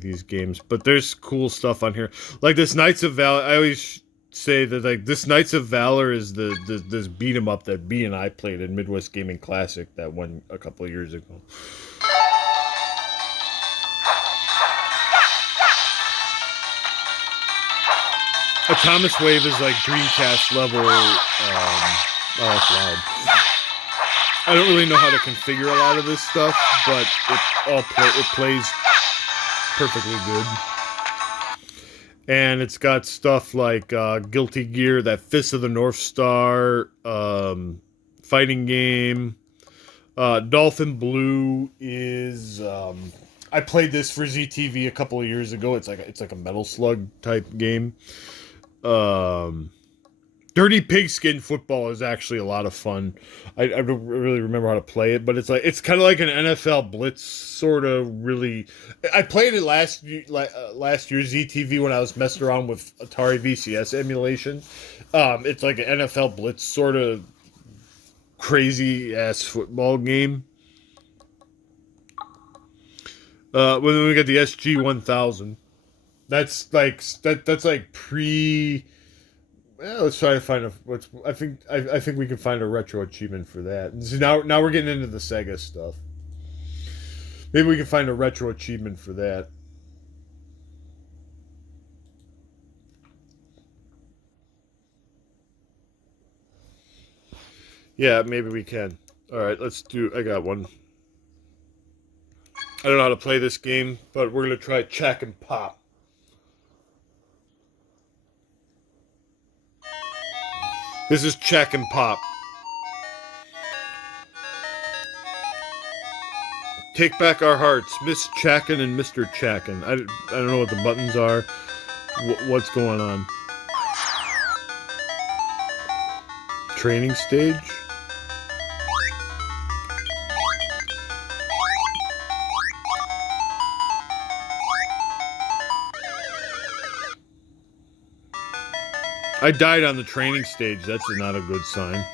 these games, but there's cool stuff on here. Like this Knights of Valor. I always say that like this Knights of Valor is this beat 'em up that B and I played in Midwest Gaming Classic that won a couple of years ago. A Thomas Wave is like Dreamcast level. Oh, that's loud. I don't really know how to configure a lot of this stuff, but it plays perfectly good. And it's got stuff like Guilty Gear, that Fist of the North Star, fighting game. Dolphin Blue is. I played this for ZTV a couple of years ago. It's like a Metal Slug type game. Dirty Pigskin Football is actually a lot of fun. I don't really remember how to play it, but it's kind of like an NFL Blitz sort of. Really, I played it last year ZTV when I was messing around with Atari VCS emulation. It's like an NFL Blitz sort of crazy ass football game. When we got the SG-1000. That's like pre. Well, let's try to find I think we can find a retro achievement for that. And so now we're getting into the Sega stuff. Maybe we can find a retro achievement for that. Yeah, maybe we can. All right, let's do. I got one. I don't know how to play this game, but we're gonna try Check and Pop. This is Check and Pop. Take back our hearts, Miss Chacken and Mr. Chacken. I don't know what the buttons are. What's going on? Training stage? I died on the training stage. That's not a good sign.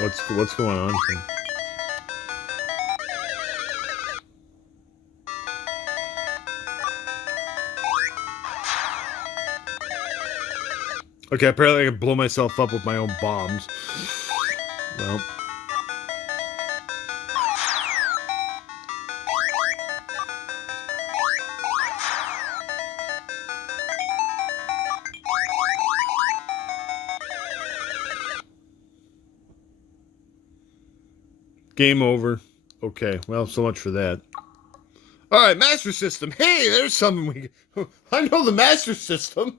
What's going on here? Okay, apparently I can blow myself up with my own bombs. Well. Game over. Okay, well, so much for that. All right, Master System. Hey, there's something we... I know the Master System.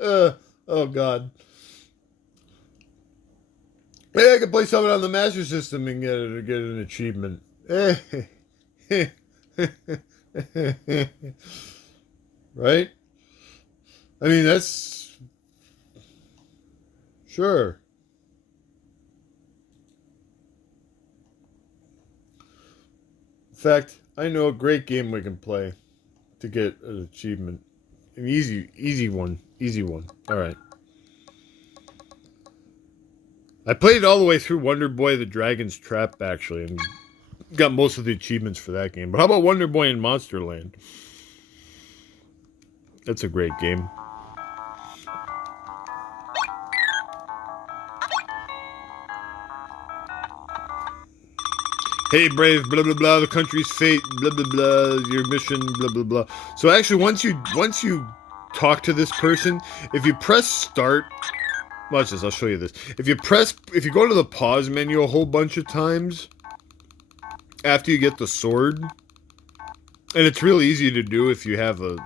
Oh, God. Hey, I can play something on the Master System and get an achievement. Right? I mean, that's... Sure. fact, I know a great game we can play to get an achievement. An easy one. Easy one. Alright. I played all the way through Wonder Boy the Dragon's Trap, actually, and got most of the achievements for that game. But how about Wonder Boy in Monsterland? That's a great game. Hey, Brave, blah, blah, blah, the country's fate, blah, blah, blah, your mission, blah, blah, blah. So actually, once you talk to this person, if you press start, watch this, I'll show you this. If you go to the pause menu a whole bunch of times, after you get the sword, and it's real easy to do if you have a...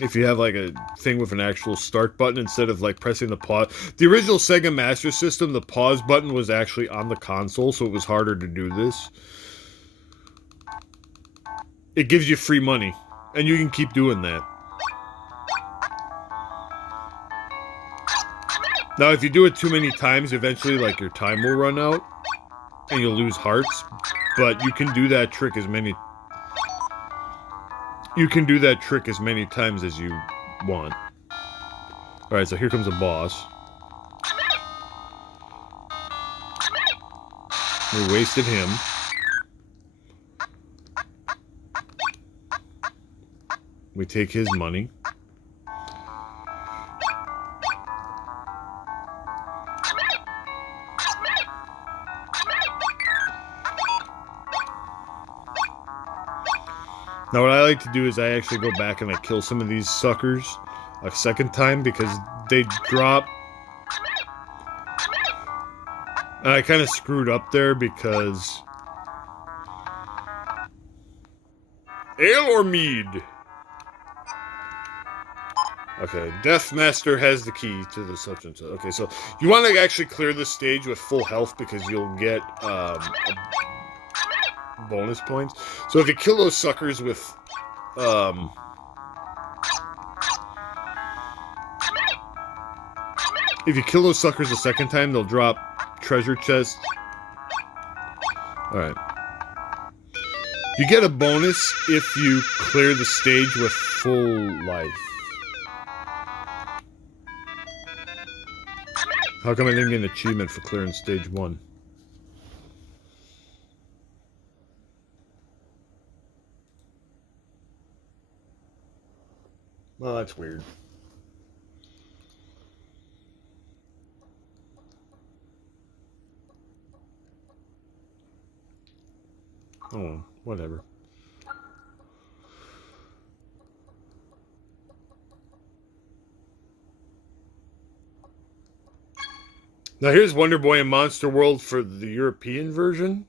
If you have like a thing with an actual start button instead of like pressing the pause. The original Sega Master System, the pause button was actually on the console, so it was harder to do this. It gives you free money, and you can keep doing that. Now, if you do it too many times, eventually like your time will run out, and you'll lose hearts. But you can do that trick as many... You can do that trick as many times as you want. Alright, so here comes a boss. We wasted him. We take his money. Now what I like to do is I actually go back and I kill some of these suckers a second time because they drop... And I kind of screwed up there because... Ale or mead? Okay, Deathmaster has the key to the substance. Okay, so you want to actually clear the stage with full health because you'll get bonus points. So if you kill those suckers with if you kill those suckers a second time, they'll drop treasure chests. Alright. You get a bonus if you clear the stage with full life. How come I didn't get an achievement for clearing stage 1? Well, that's weird. Oh, whatever. Now here's Wonder Boy and Monster World for the European version.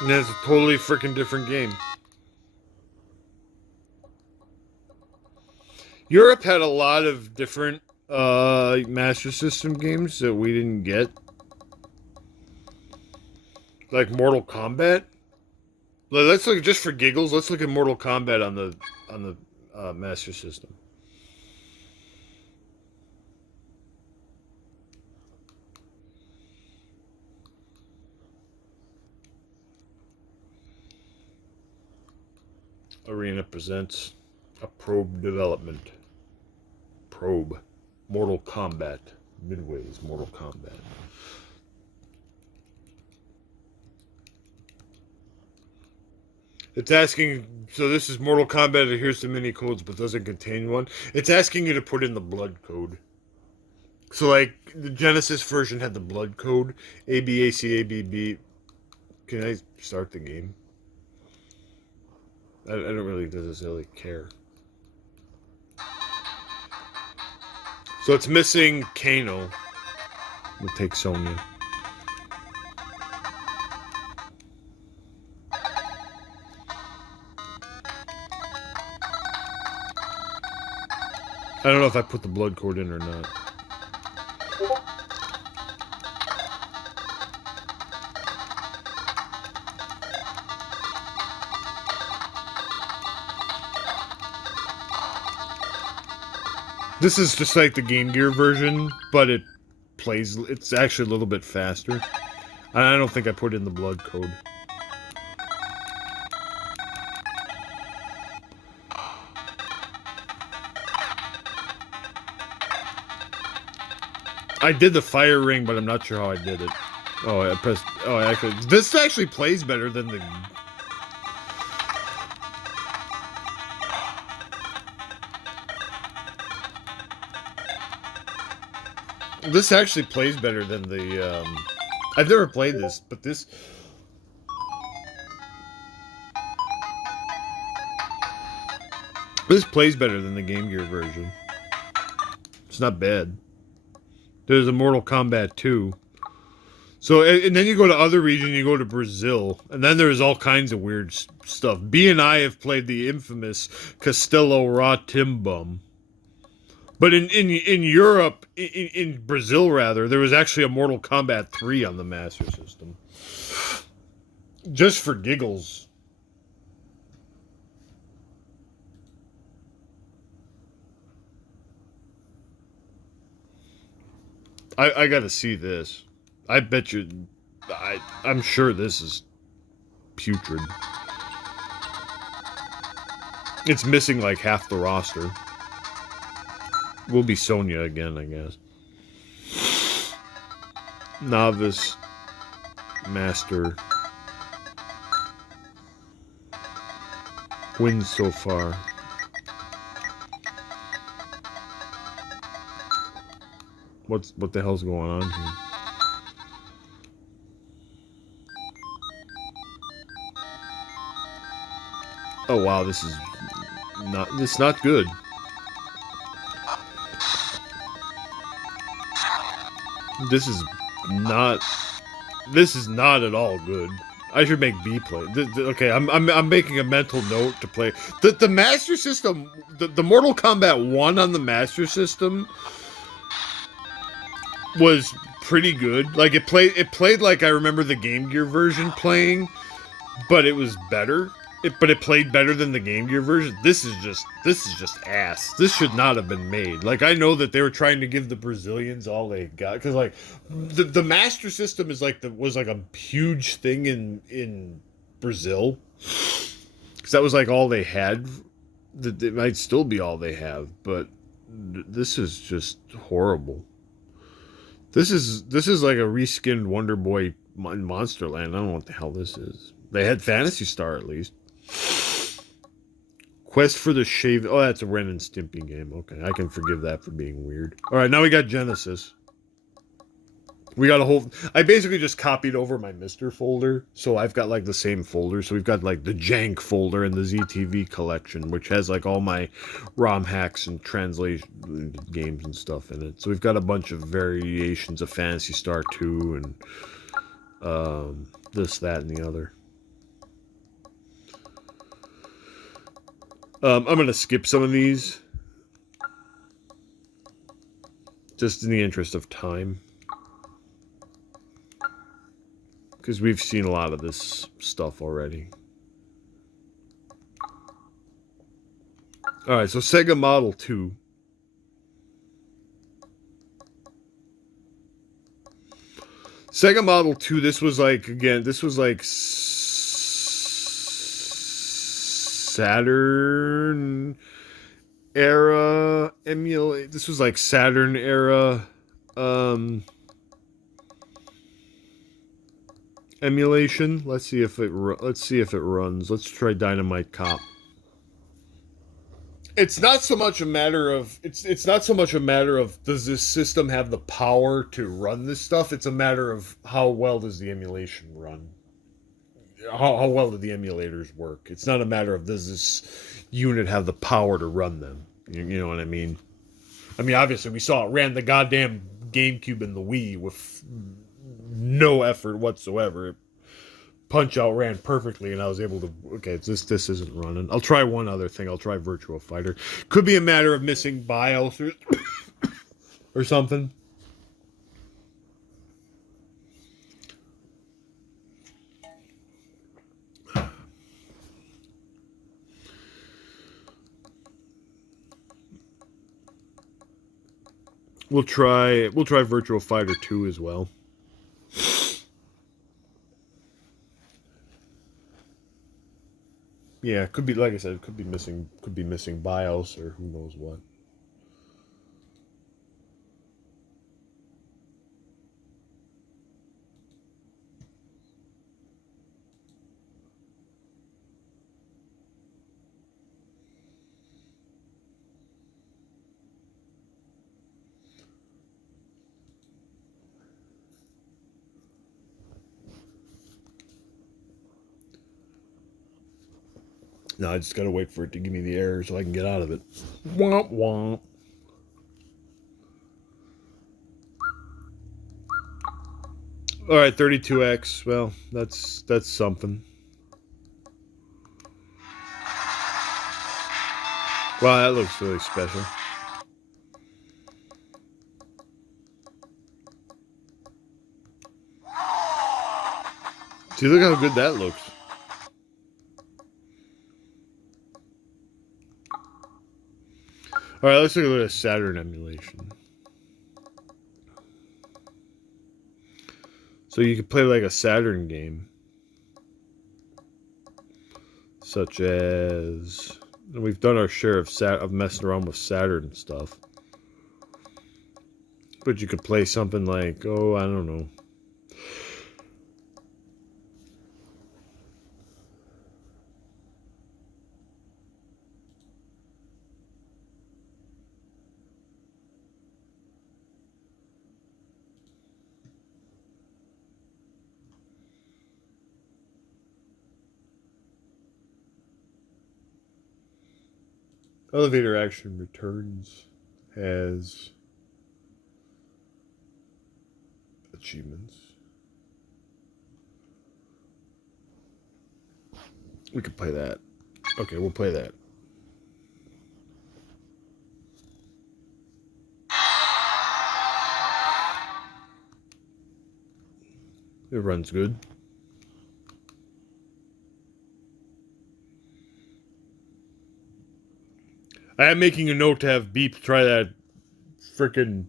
And that's a totally freaking different game. Europe had a lot of different Master System games that we didn't get. Like Mortal Kombat. Let's look, just for giggles, let's look at Mortal Kombat on the Master System. Arena presents a Probe development. Probe. Mortal Kombat. Midway's Mortal Kombat. It's asking, so this is Mortal Kombat, here's the mini codes, but doesn't contain one. It's asking you to put in the blood code. So, like, the Genesis version had the blood code. ABACABB. Can I start the game? I don't really necessarily care. So it's missing Kano. We'll take Sonya. I don't know if I put the blood code in or not. This is just like the Game Gear version, but it's actually a little bit faster. I don't think I put in the blood code. I did the fire ring, but I'm not sure how I did it. Oh, I pressed... Oh, actually... This actually plays better than the... This actually plays better than the, I've never played this, but this... This plays better than the Game Gear version. It's not bad. There's a Mortal Kombat 2. So, and then you go to other region, you go to Brazil, and then there's all kinds of weird stuff. B and I have played the infamous Castelo Rá-Tim-Bum. But in Europe, in Brazil rather, there was actually a Mortal Kombat 3 on the Master System. Just for giggles. I gotta see this. I bet you... I'm sure this is putrid. It's missing like half the roster. Will be Sonya again, I guess. Novice. Master. Wins so far. What the hell's going on here? Oh wow, this is not good. This is not at all good. I should make B play. Okay, I'm making a mental note to play the Master System. The Mortal Kombat 1 on the Master System was pretty good. Like it played like I remember the Game Gear version playing, but it was better. But it played better than the Game Gear version. This is just ass. This should not have been made. Like I know that they were trying to give the Brazilians all they got because like the Master System is like was like a huge thing in Brazil because that was like all they had. It might still be all they have, but this is just horrible. This is like a reskinned Wonder Boy in Monsterland. I don't know what the hell this is. They had Phantasy Star at least. Quest for the Shave... Oh, that's a Ren and Stimpy game. Okay, I can forgive that for being weird. Alright, now we got Genesis. We got a whole... I basically just copied over my Mr. folder, so I've got, like, the same folder. So we've got, like, the Jank folder and the ZTV collection, which has, like, all my ROM hacks and translation games and stuff in it. So we've got a bunch of variations of Phantasy Star 2 and this, that, and the other. I'm going to skip some of these. Just in the interest of time. Because we've seen a lot of this stuff already. Alright, so Sega Model 2. Sega Model 2, this was like, again, this was like Saturn era emulate. This was like Saturn era emulation. Let's see if it runs. Let's try Dynamite Cop. It's not so much a matter of it's not so much a matter of does this system have the power to run this stuff. It's a matter of how well does the emulation run. How well do the emulators work? It's not a matter of does this unit have the power to run them. You know what I mean? I mean, obviously, we saw it ran the goddamn GameCube and the Wii with no effort whatsoever. Punch-Out ran perfectly, and I was able to... Okay, this isn't running. I'll try one other thing. I'll try Virtua Fighter. Could be a matter of missing BIOS or something. We'll try Virtua Fighter 2 as well. Yeah, could be, like I said, could be missing BIOS or who knows what. No, I just gotta wait for it to give me the error so I can get out of it. Womp womp. All right, 32X. Well, that's something. Wow, that looks really special. See, look how good that looks. All right, let's look at a Saturn emulation. So you could play like a Saturn game, such as we've done our share of messing around with Saturn stuff. But you could play something like, oh, I don't know. Elevator Action Returns has achievements. We could play that. Okay, we'll play that. It runs good. I am making a note to have Beep try that frickin'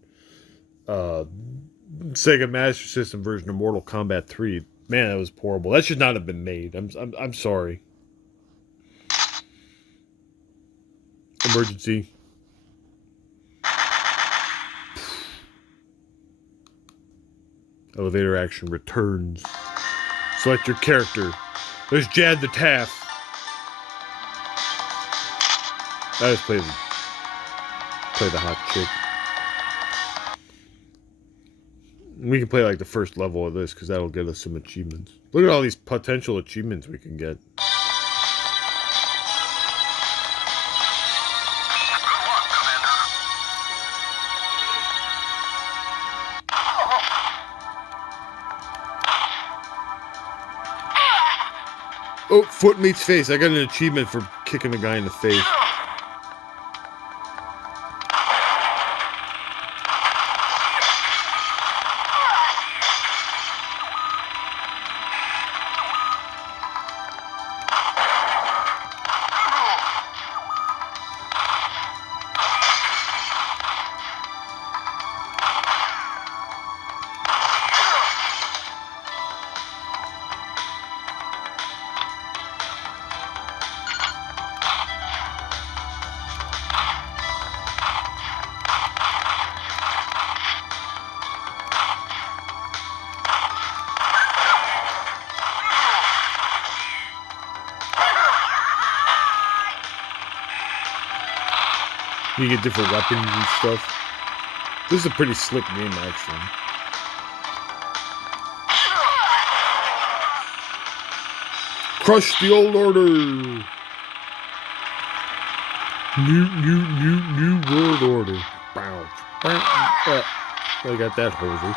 Sega Master System version of Mortal Kombat 3. Man, that was horrible. That should not have been made. I'm sorry. Emergency. Elevator Action Returns. Select your character. There's Jad the Taff. I just play the hot chick. We can play like the first level of this because that'll get us some achievements. Look at all these potential achievements we can get. Oh, foot meets face. I got an achievement for kicking a guy in the face. You get different weapons and stuff. This is a pretty slick game, actually. Crush the old order! New world order. Bow. I got that hoser.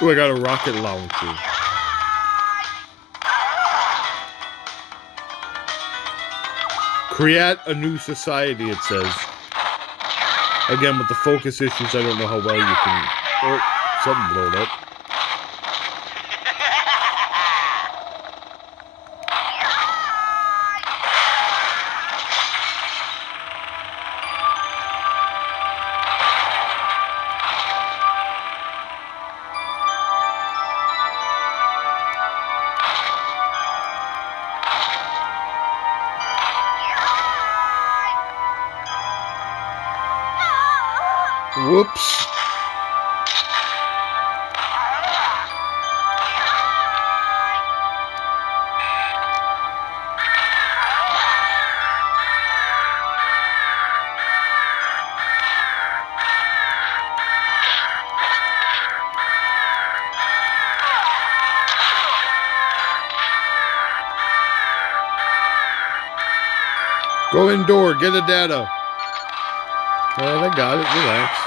Oh, I got a rocket launcher. Create a new society, it says. Again, with the focus issues, I don't know how well you can... Oh, something blowed up. Whoops. Go indoor, get a data. Alright, I got it, relax.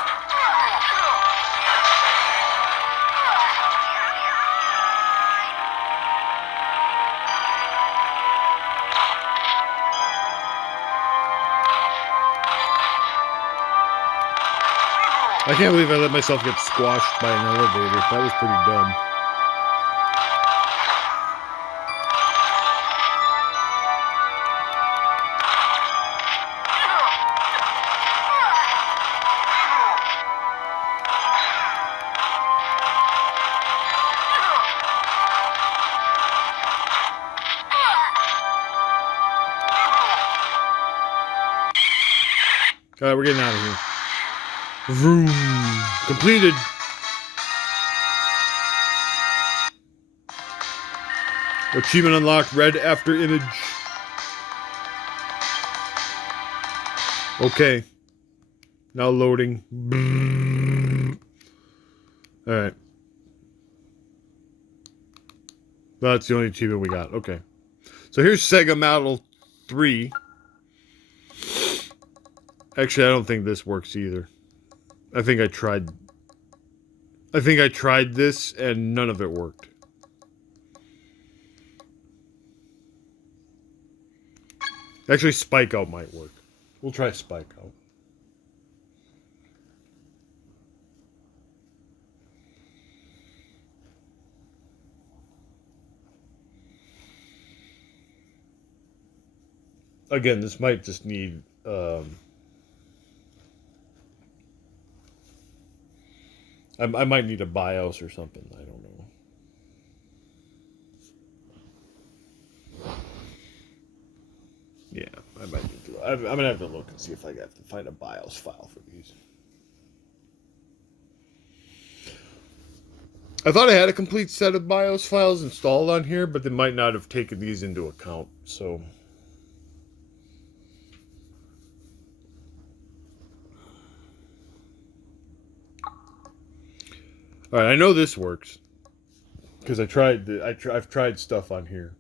I can't believe I let myself get squashed by an elevator. That was pretty dumb. Alright, we're getting out of here. Vroom. Completed. Achievement unlocked. Read after image. Okay. Now loading. Alright. Well, that's the only achievement we got. Okay. So here's Sega Model 3. Actually, I don't think this works either. I think I tried this and none of it worked. Actually, Spike Out might work. We'll try Spike Out. Again, this might just need I might need a BIOS or something. I don't know. Yeah, I might need to. I'm gonna have to look and see if I have to find a BIOS file for these. I thought I had a complete set of BIOS files installed on here, but they might not have taken these into account. So. All right, I know this works because I've tried stuff on here.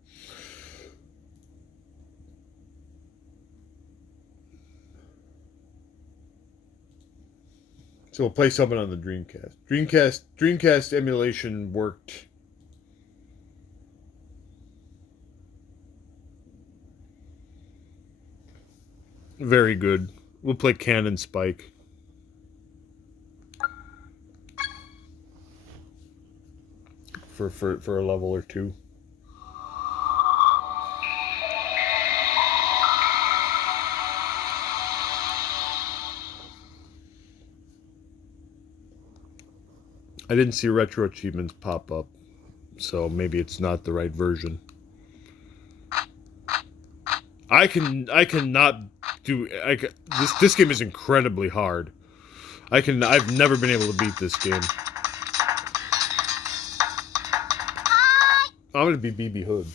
So we'll play something on the Dreamcast. Dreamcast emulation worked. Very good. We'll play Cannon Spike. For a level or two. I didn't see retro achievements pop up, so maybe it's not the right version. This game is incredibly hard. I've never been able to beat this game. I'm gonna be BB Hood.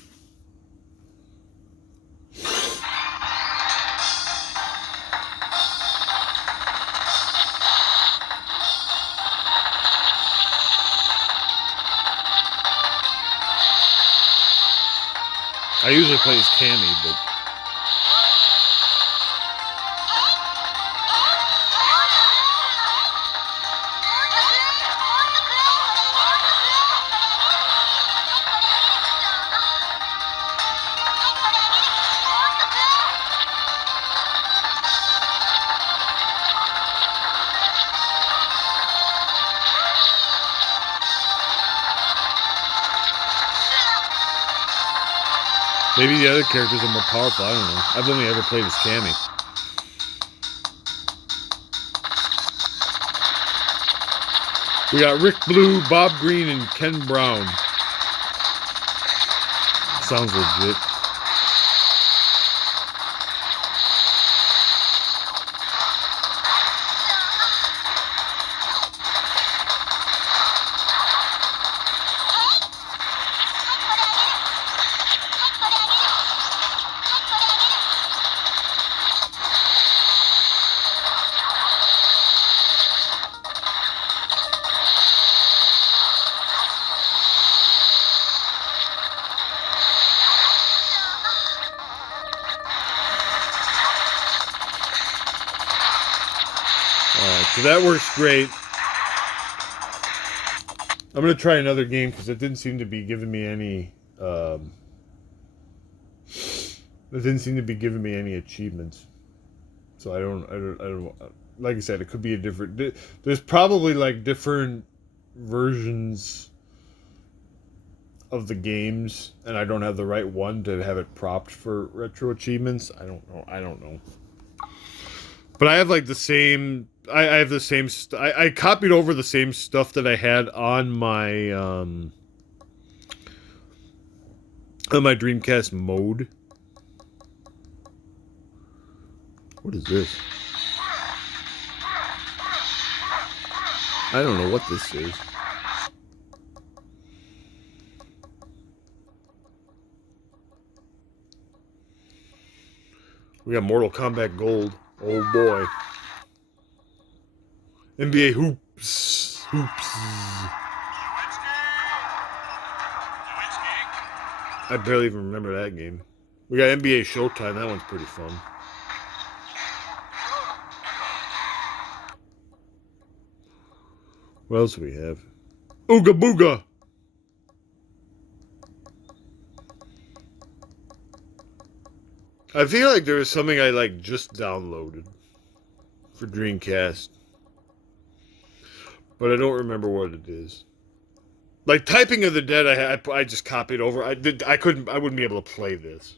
I usually play as Cammy, but Maybe the other characters are more powerful. I don't know. I've only ever played as Cammy. We got Rick Blue, Bob Green, and Ken Brown. Sounds legit. So that works great. I'm gonna try another game because it didn't seem to be giving me any. It didn't seem to be giving me any achievements. So I don't. Like I said, it could be a different. There's probably like different versions of the games, and I don't have the right one to have it propped for retro achievements. I don't know. But I have like the same. I have the same. I copied over the same stuff that I had on my Dreamcast mode. What is this? I don't know what this is. We got Mortal Kombat Gold. Oh boy. NBA Hoops. I barely even remember that game. We got NBA Showtime. That one's pretty fun. What else do we have? Ooga Booga. I feel like there was something I like just downloaded for Dreamcast, but I don't remember what it is. Like Typing of the Dead, I just copied over. I wouldn't be able to play this.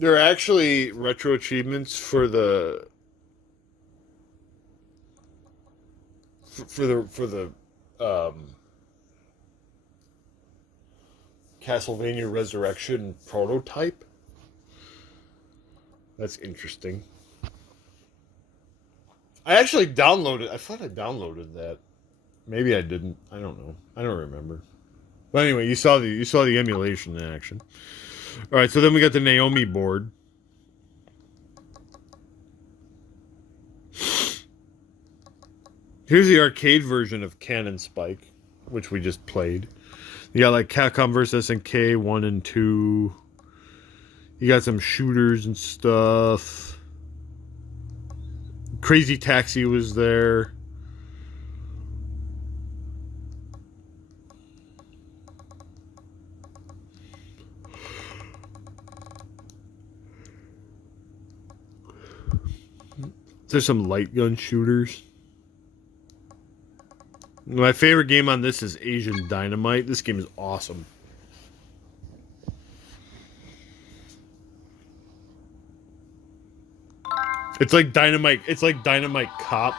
There are actually retro achievements for the Castlevania Resurrection prototype. That's interesting. I actually downloaded. I thought I downloaded that. Maybe I didn't. I don't know. I don't remember. But anyway, you saw the emulation in action. All right, so then we got the Naomi board. Here's the arcade version of Cannon Spike, which we just played. You got like Capcom vs. SNK 1 and 2. You got some shooters and stuff. Crazy Taxi was there. There's some light gun shooters. My favorite game on this is Asian Dynamite. This game is awesome. It's like Dynamite. It's like Dynamite Cop.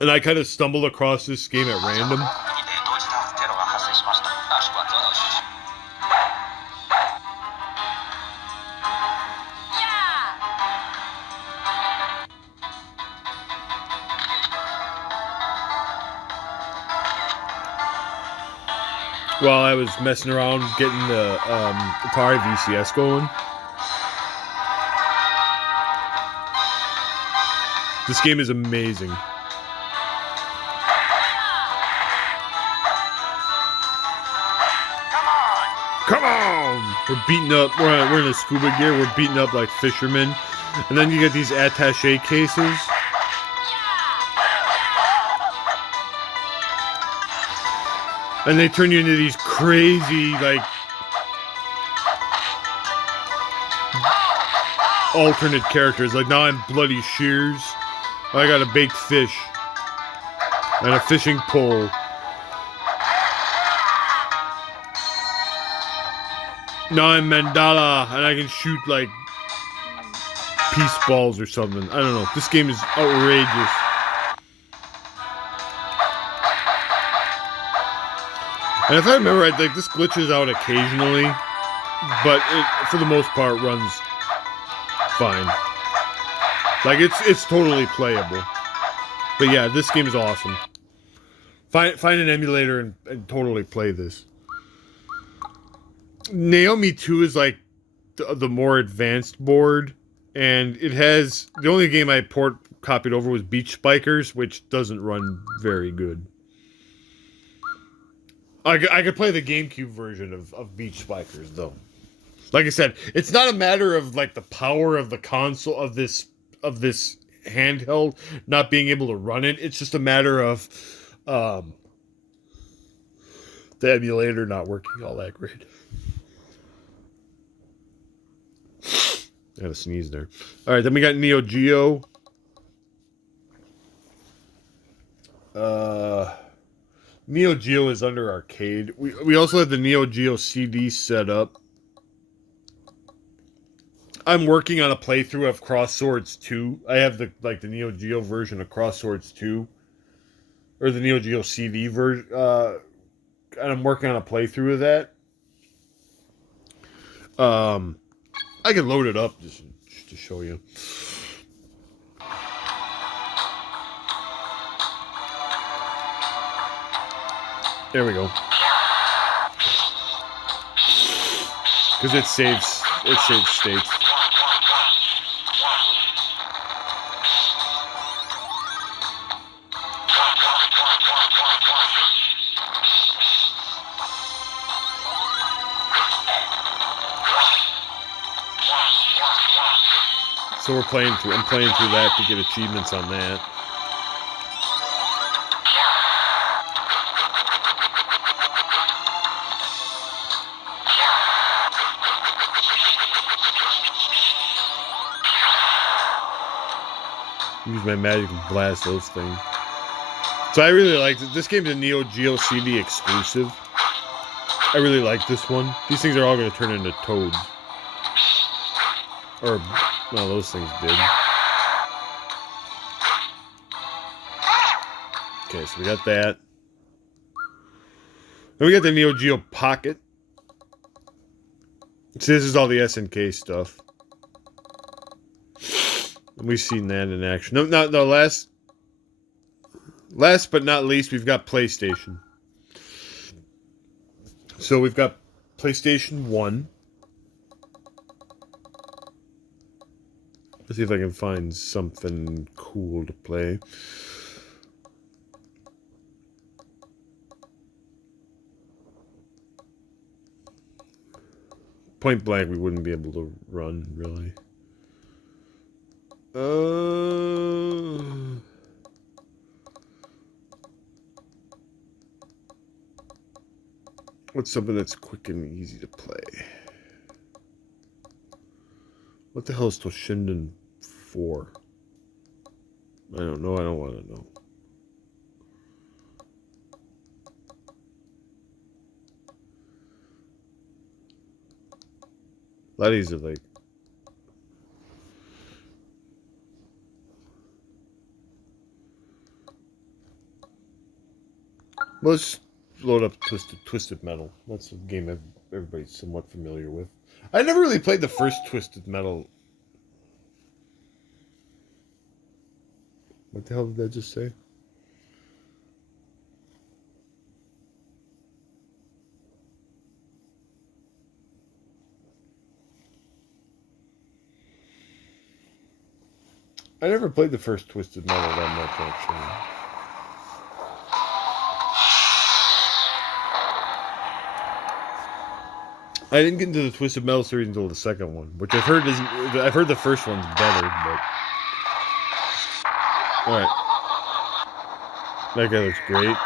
And I kind of stumbled across this game at random. While I was messing around getting the Atari VCS going. This game is amazing. Come on! We're beating up, we're in a scuba gear, we're beating up like fishermen. And then you get these attaché cases. And they turn you into these crazy, like, alternate characters. Like, now I'm Bloody Shears. I got a baked fish. And a fishing pole. Now I'm Mandala, and I can shoot, like, peace balls or something. I don't know. This game is outrageous. And if I remember right, like, this glitches out occasionally, but it, for the most part, runs fine. Like, it's totally playable. But yeah, this game is awesome. Find an emulator and totally play this. Naomi 2 is like the more advanced board, and it has the only game I copied over was Beach Bikers, which doesn't run very good. I could play the GameCube version of Beach Bikers though. Like I said, it's not a matter of like the power of the console of this handheld not being able to run it. It's just a matter of the emulator not working all that great. I had a sneeze there. All right, then we got Neo Geo. Neo Geo is under arcade. We also have the Neo Geo CD set up. I'm working on a playthrough of Cross Swords 2. I have the Neo Geo version of Cross Swords 2, or the Neo Geo CD version, and I'm working on a playthrough of that. I can load it up just to show you. There we go. Because it saves states. So I'm playing through that to get achievements on that. Use my magic and blast those things. So I really like this. This game's a Neo Geo CD exclusive. I really like this one. These things are all going to turn into toads. Or, well, those things did. Okay, so we got that. Then we got the Neo Geo Pocket. So this is all the SNK stuff. And we've seen that in action. No, last but not least, we've got PlayStation. So we've got PlayStation 1. Let's see if I can find something cool to play. Point blank, we wouldn't be able to run, really. What's something that's quick and easy to play? What the hell is Toshinden 4? I don't know. I don't want to know. A lot of these are like... Let's load up Twisted Metal. That's a game everybody's somewhat familiar with. I never really played the first Twisted Metal. What the hell did that just say? I never played the first Twisted Metal that much, actually. I didn't get into the Twisted Metal series until the second one, which I've heard the first one's better, but... Alright. That guy looks great.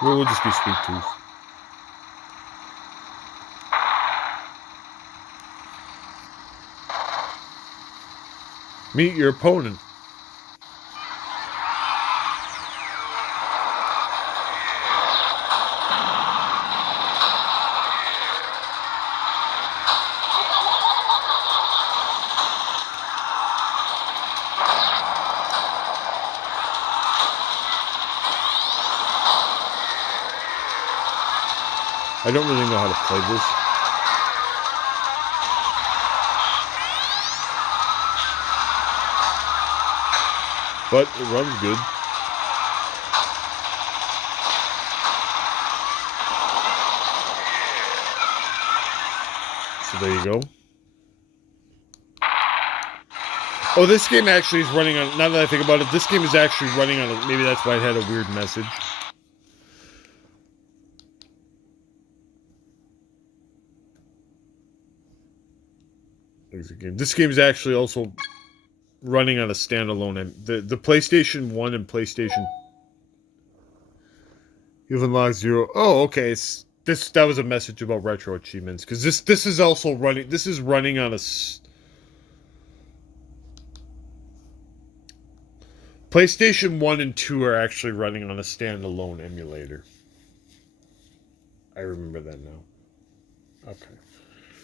We'll just be Sweet Tooth. Meet your opponent. I don't really know how to play this. But it runs good. So there you go. Oh, this game actually is running on, now that I think about it, this game is actually running on, maybe that's why it had a weird message. This game is actually also running on a standalone, and the PlayStation 1 and PlayStation. You've unlocked 0. Oh, okay. That was a message about retro achievements, because this is also running. This is running on a PlayStation 1 and 2 are actually running on a standalone emulator. I remember that now. Okay.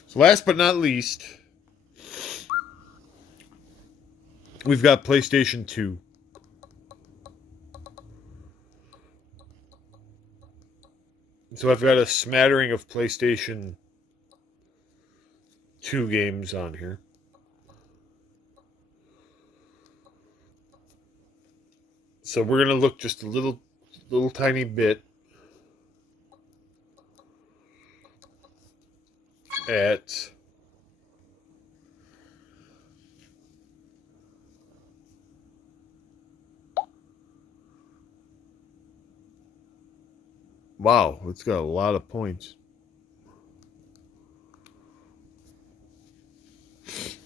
So last but not least, we've got PlayStation 2. So I've got a smattering of PlayStation 2 games on here. So we're going to look just a little tiny bit at wow, it's got a lot of points.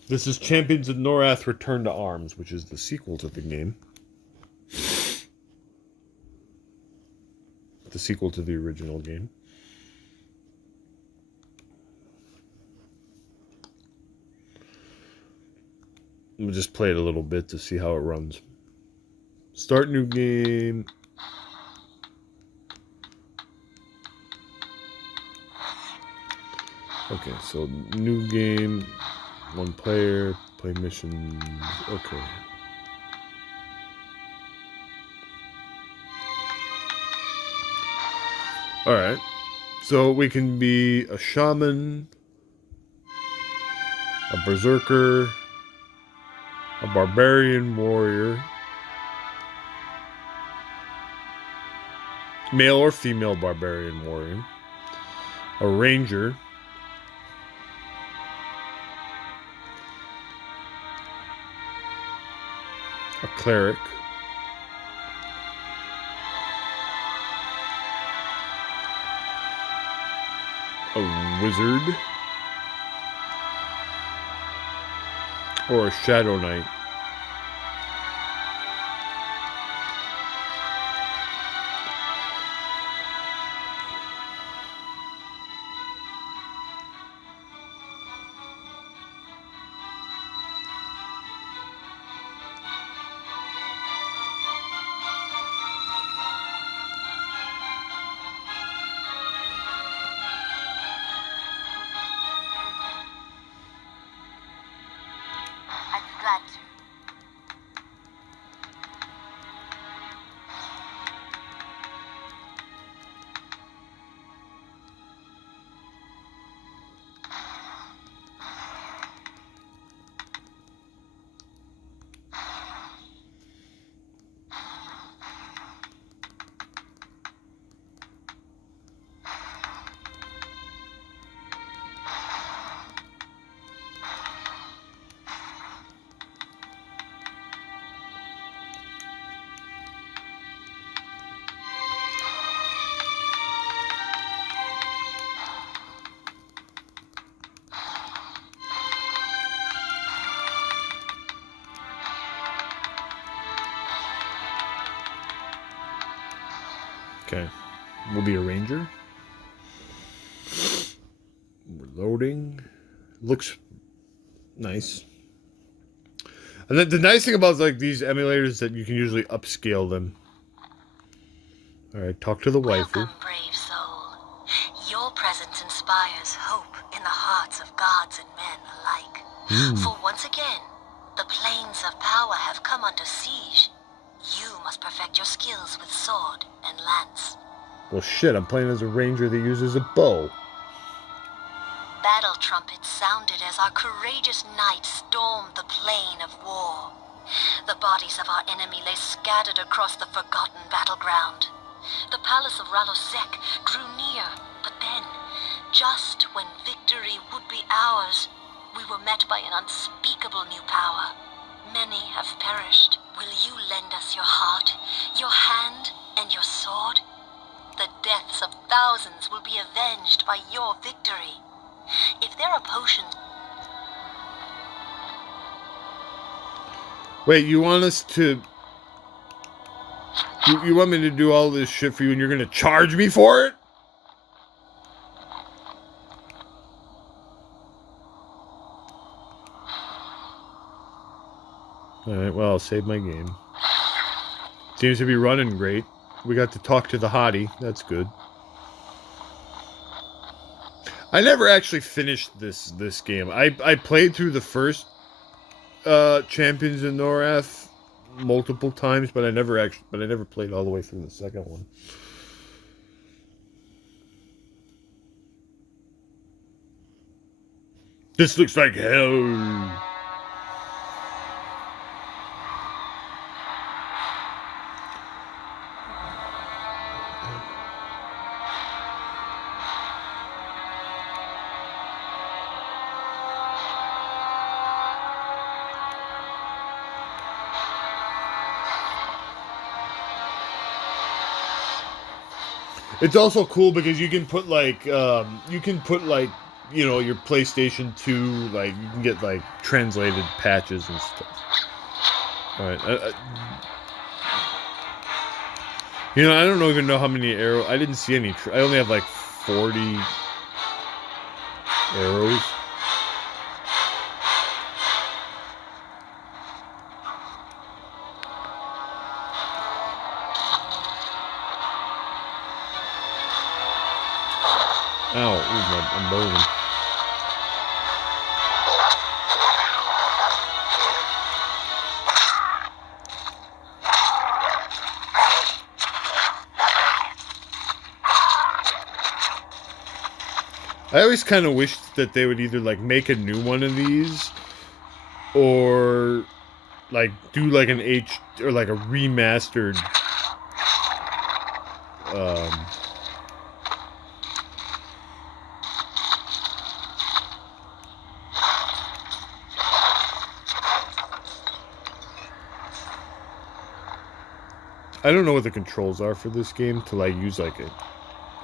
This is Champions of Norath Return to Arms, which is the sequel to the game. The sequel to the original game. We'll just play it a little bit to see how it runs. Start new game. Okay, so new game, 1 player, play missions. Okay. Alright. So we can be a shaman, a berserker, a barbarian warrior, male or female barbarian warrior, a ranger, a cleric, a wizard, or a shadow knight. Okay. will be a ranger. We're loading. Looks nice. And the nice thing about like these emulators is that you can usually upscale them. All right, talk to the waifu. Welcome, brave soul. Your presence inspires hope in the hearts of gods and men alike. For once again, the planes of power have come under siege. You must perfect your skills with sword and lance. Well, shit, I'm playing as a ranger that uses a bow. Battle trumpets sounded as our courageous knights stormed the plain of war. The bodies of our enemy lay scattered across the forgotten battleground. The palace of Ralosek grew near, but then, just when victory would be ours, we were met by an unspeakable new power. Many have perished. Will you lend us your heart, your hand, and your sword? The deaths of thousands will be avenged by your victory. If there are potions... Wait, you want us to... You want me to do all this shit for you and you're gonna charge me for it? Alright, well, I'll save my game. Seems to be running great. We got to talk to the hottie. That's good. I never actually finished this game. I played through the first Champions of Norath multiple times, but I never played all the way through the second one. This looks like hell. It's also cool because you can put like your PlayStation 2, like you can get like translated patches and stuff. All right, I don't even know how many arrows. I didn't see any. I only have like 40 arrows. Ow, I'm burning. I always kind of wished that they would either like make a new one of these or like do like an or like a remastered I don't know what the controls are for this game to like use like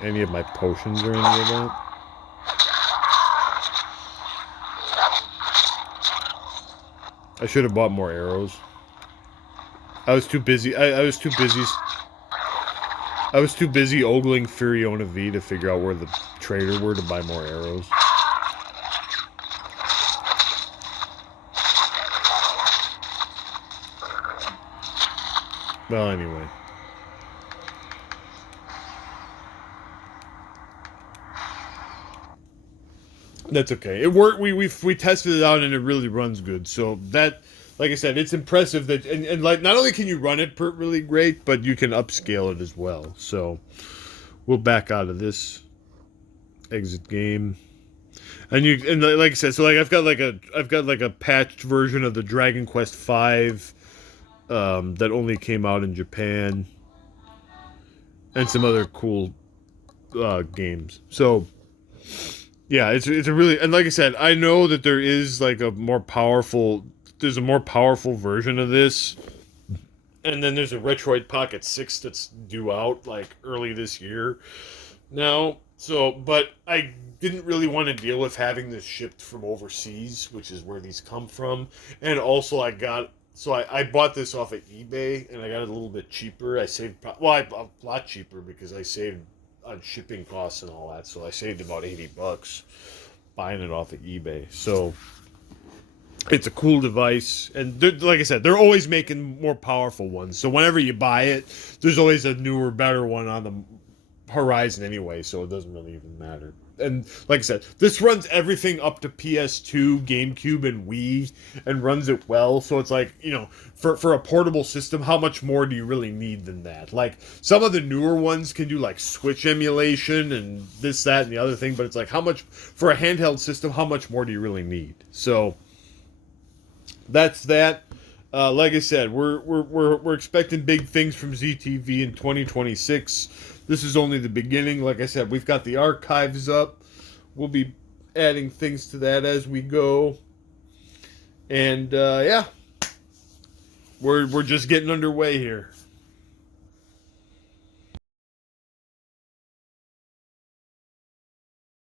any of my potions or any of that. I should have bought more arrows. I was too busy. I was too busy ogling Furiona V to figure out where the trader were to buy more arrows. Well, anyway. That's okay. It worked. We tested it out and it really runs good. So that, like I said, it's impressive that and like not only can you run it really great, but you can upscale it as well. So we'll back out of this. Exit game. And like I said, so like I've got like a patched version of the Dragon Quest V that only came out in Japan, and some other cool games. So yeah, it's a really, and like I said, I know that there is like there's a more powerful version of this, and then there's a Retroid Pocket 6 that's due out like early this year now. So, but I didn't really want to deal with having this shipped from overseas, which is where these come from, and also I bought this off of eBay, and I got it a little bit cheaper. I saved, a lot cheaper because I saved on shipping costs and all that, so I saved about $80 buying it off of eBay. So it's a cool device, and like I said, they're always making more powerful ones. So whenever you buy it, there's always a newer, better one on the horizon anyway. So it doesn't really even matter. And like I said, this runs everything up to PS2, GameCube, and Wii, and runs it well. So it's like, you know, for a portable system, how much more do you really need than that? Like, some of the newer ones can do like Switch emulation and this, that, and the other thing, but it's like, how much for a handheld system? How much more do you really need? So that's that. Like I said, we're expecting big things from ZTV in 2026. This is only the beginning. Like I said, we've got the archives up. We'll be adding things to that as we go. And yeah, we're just getting underway here.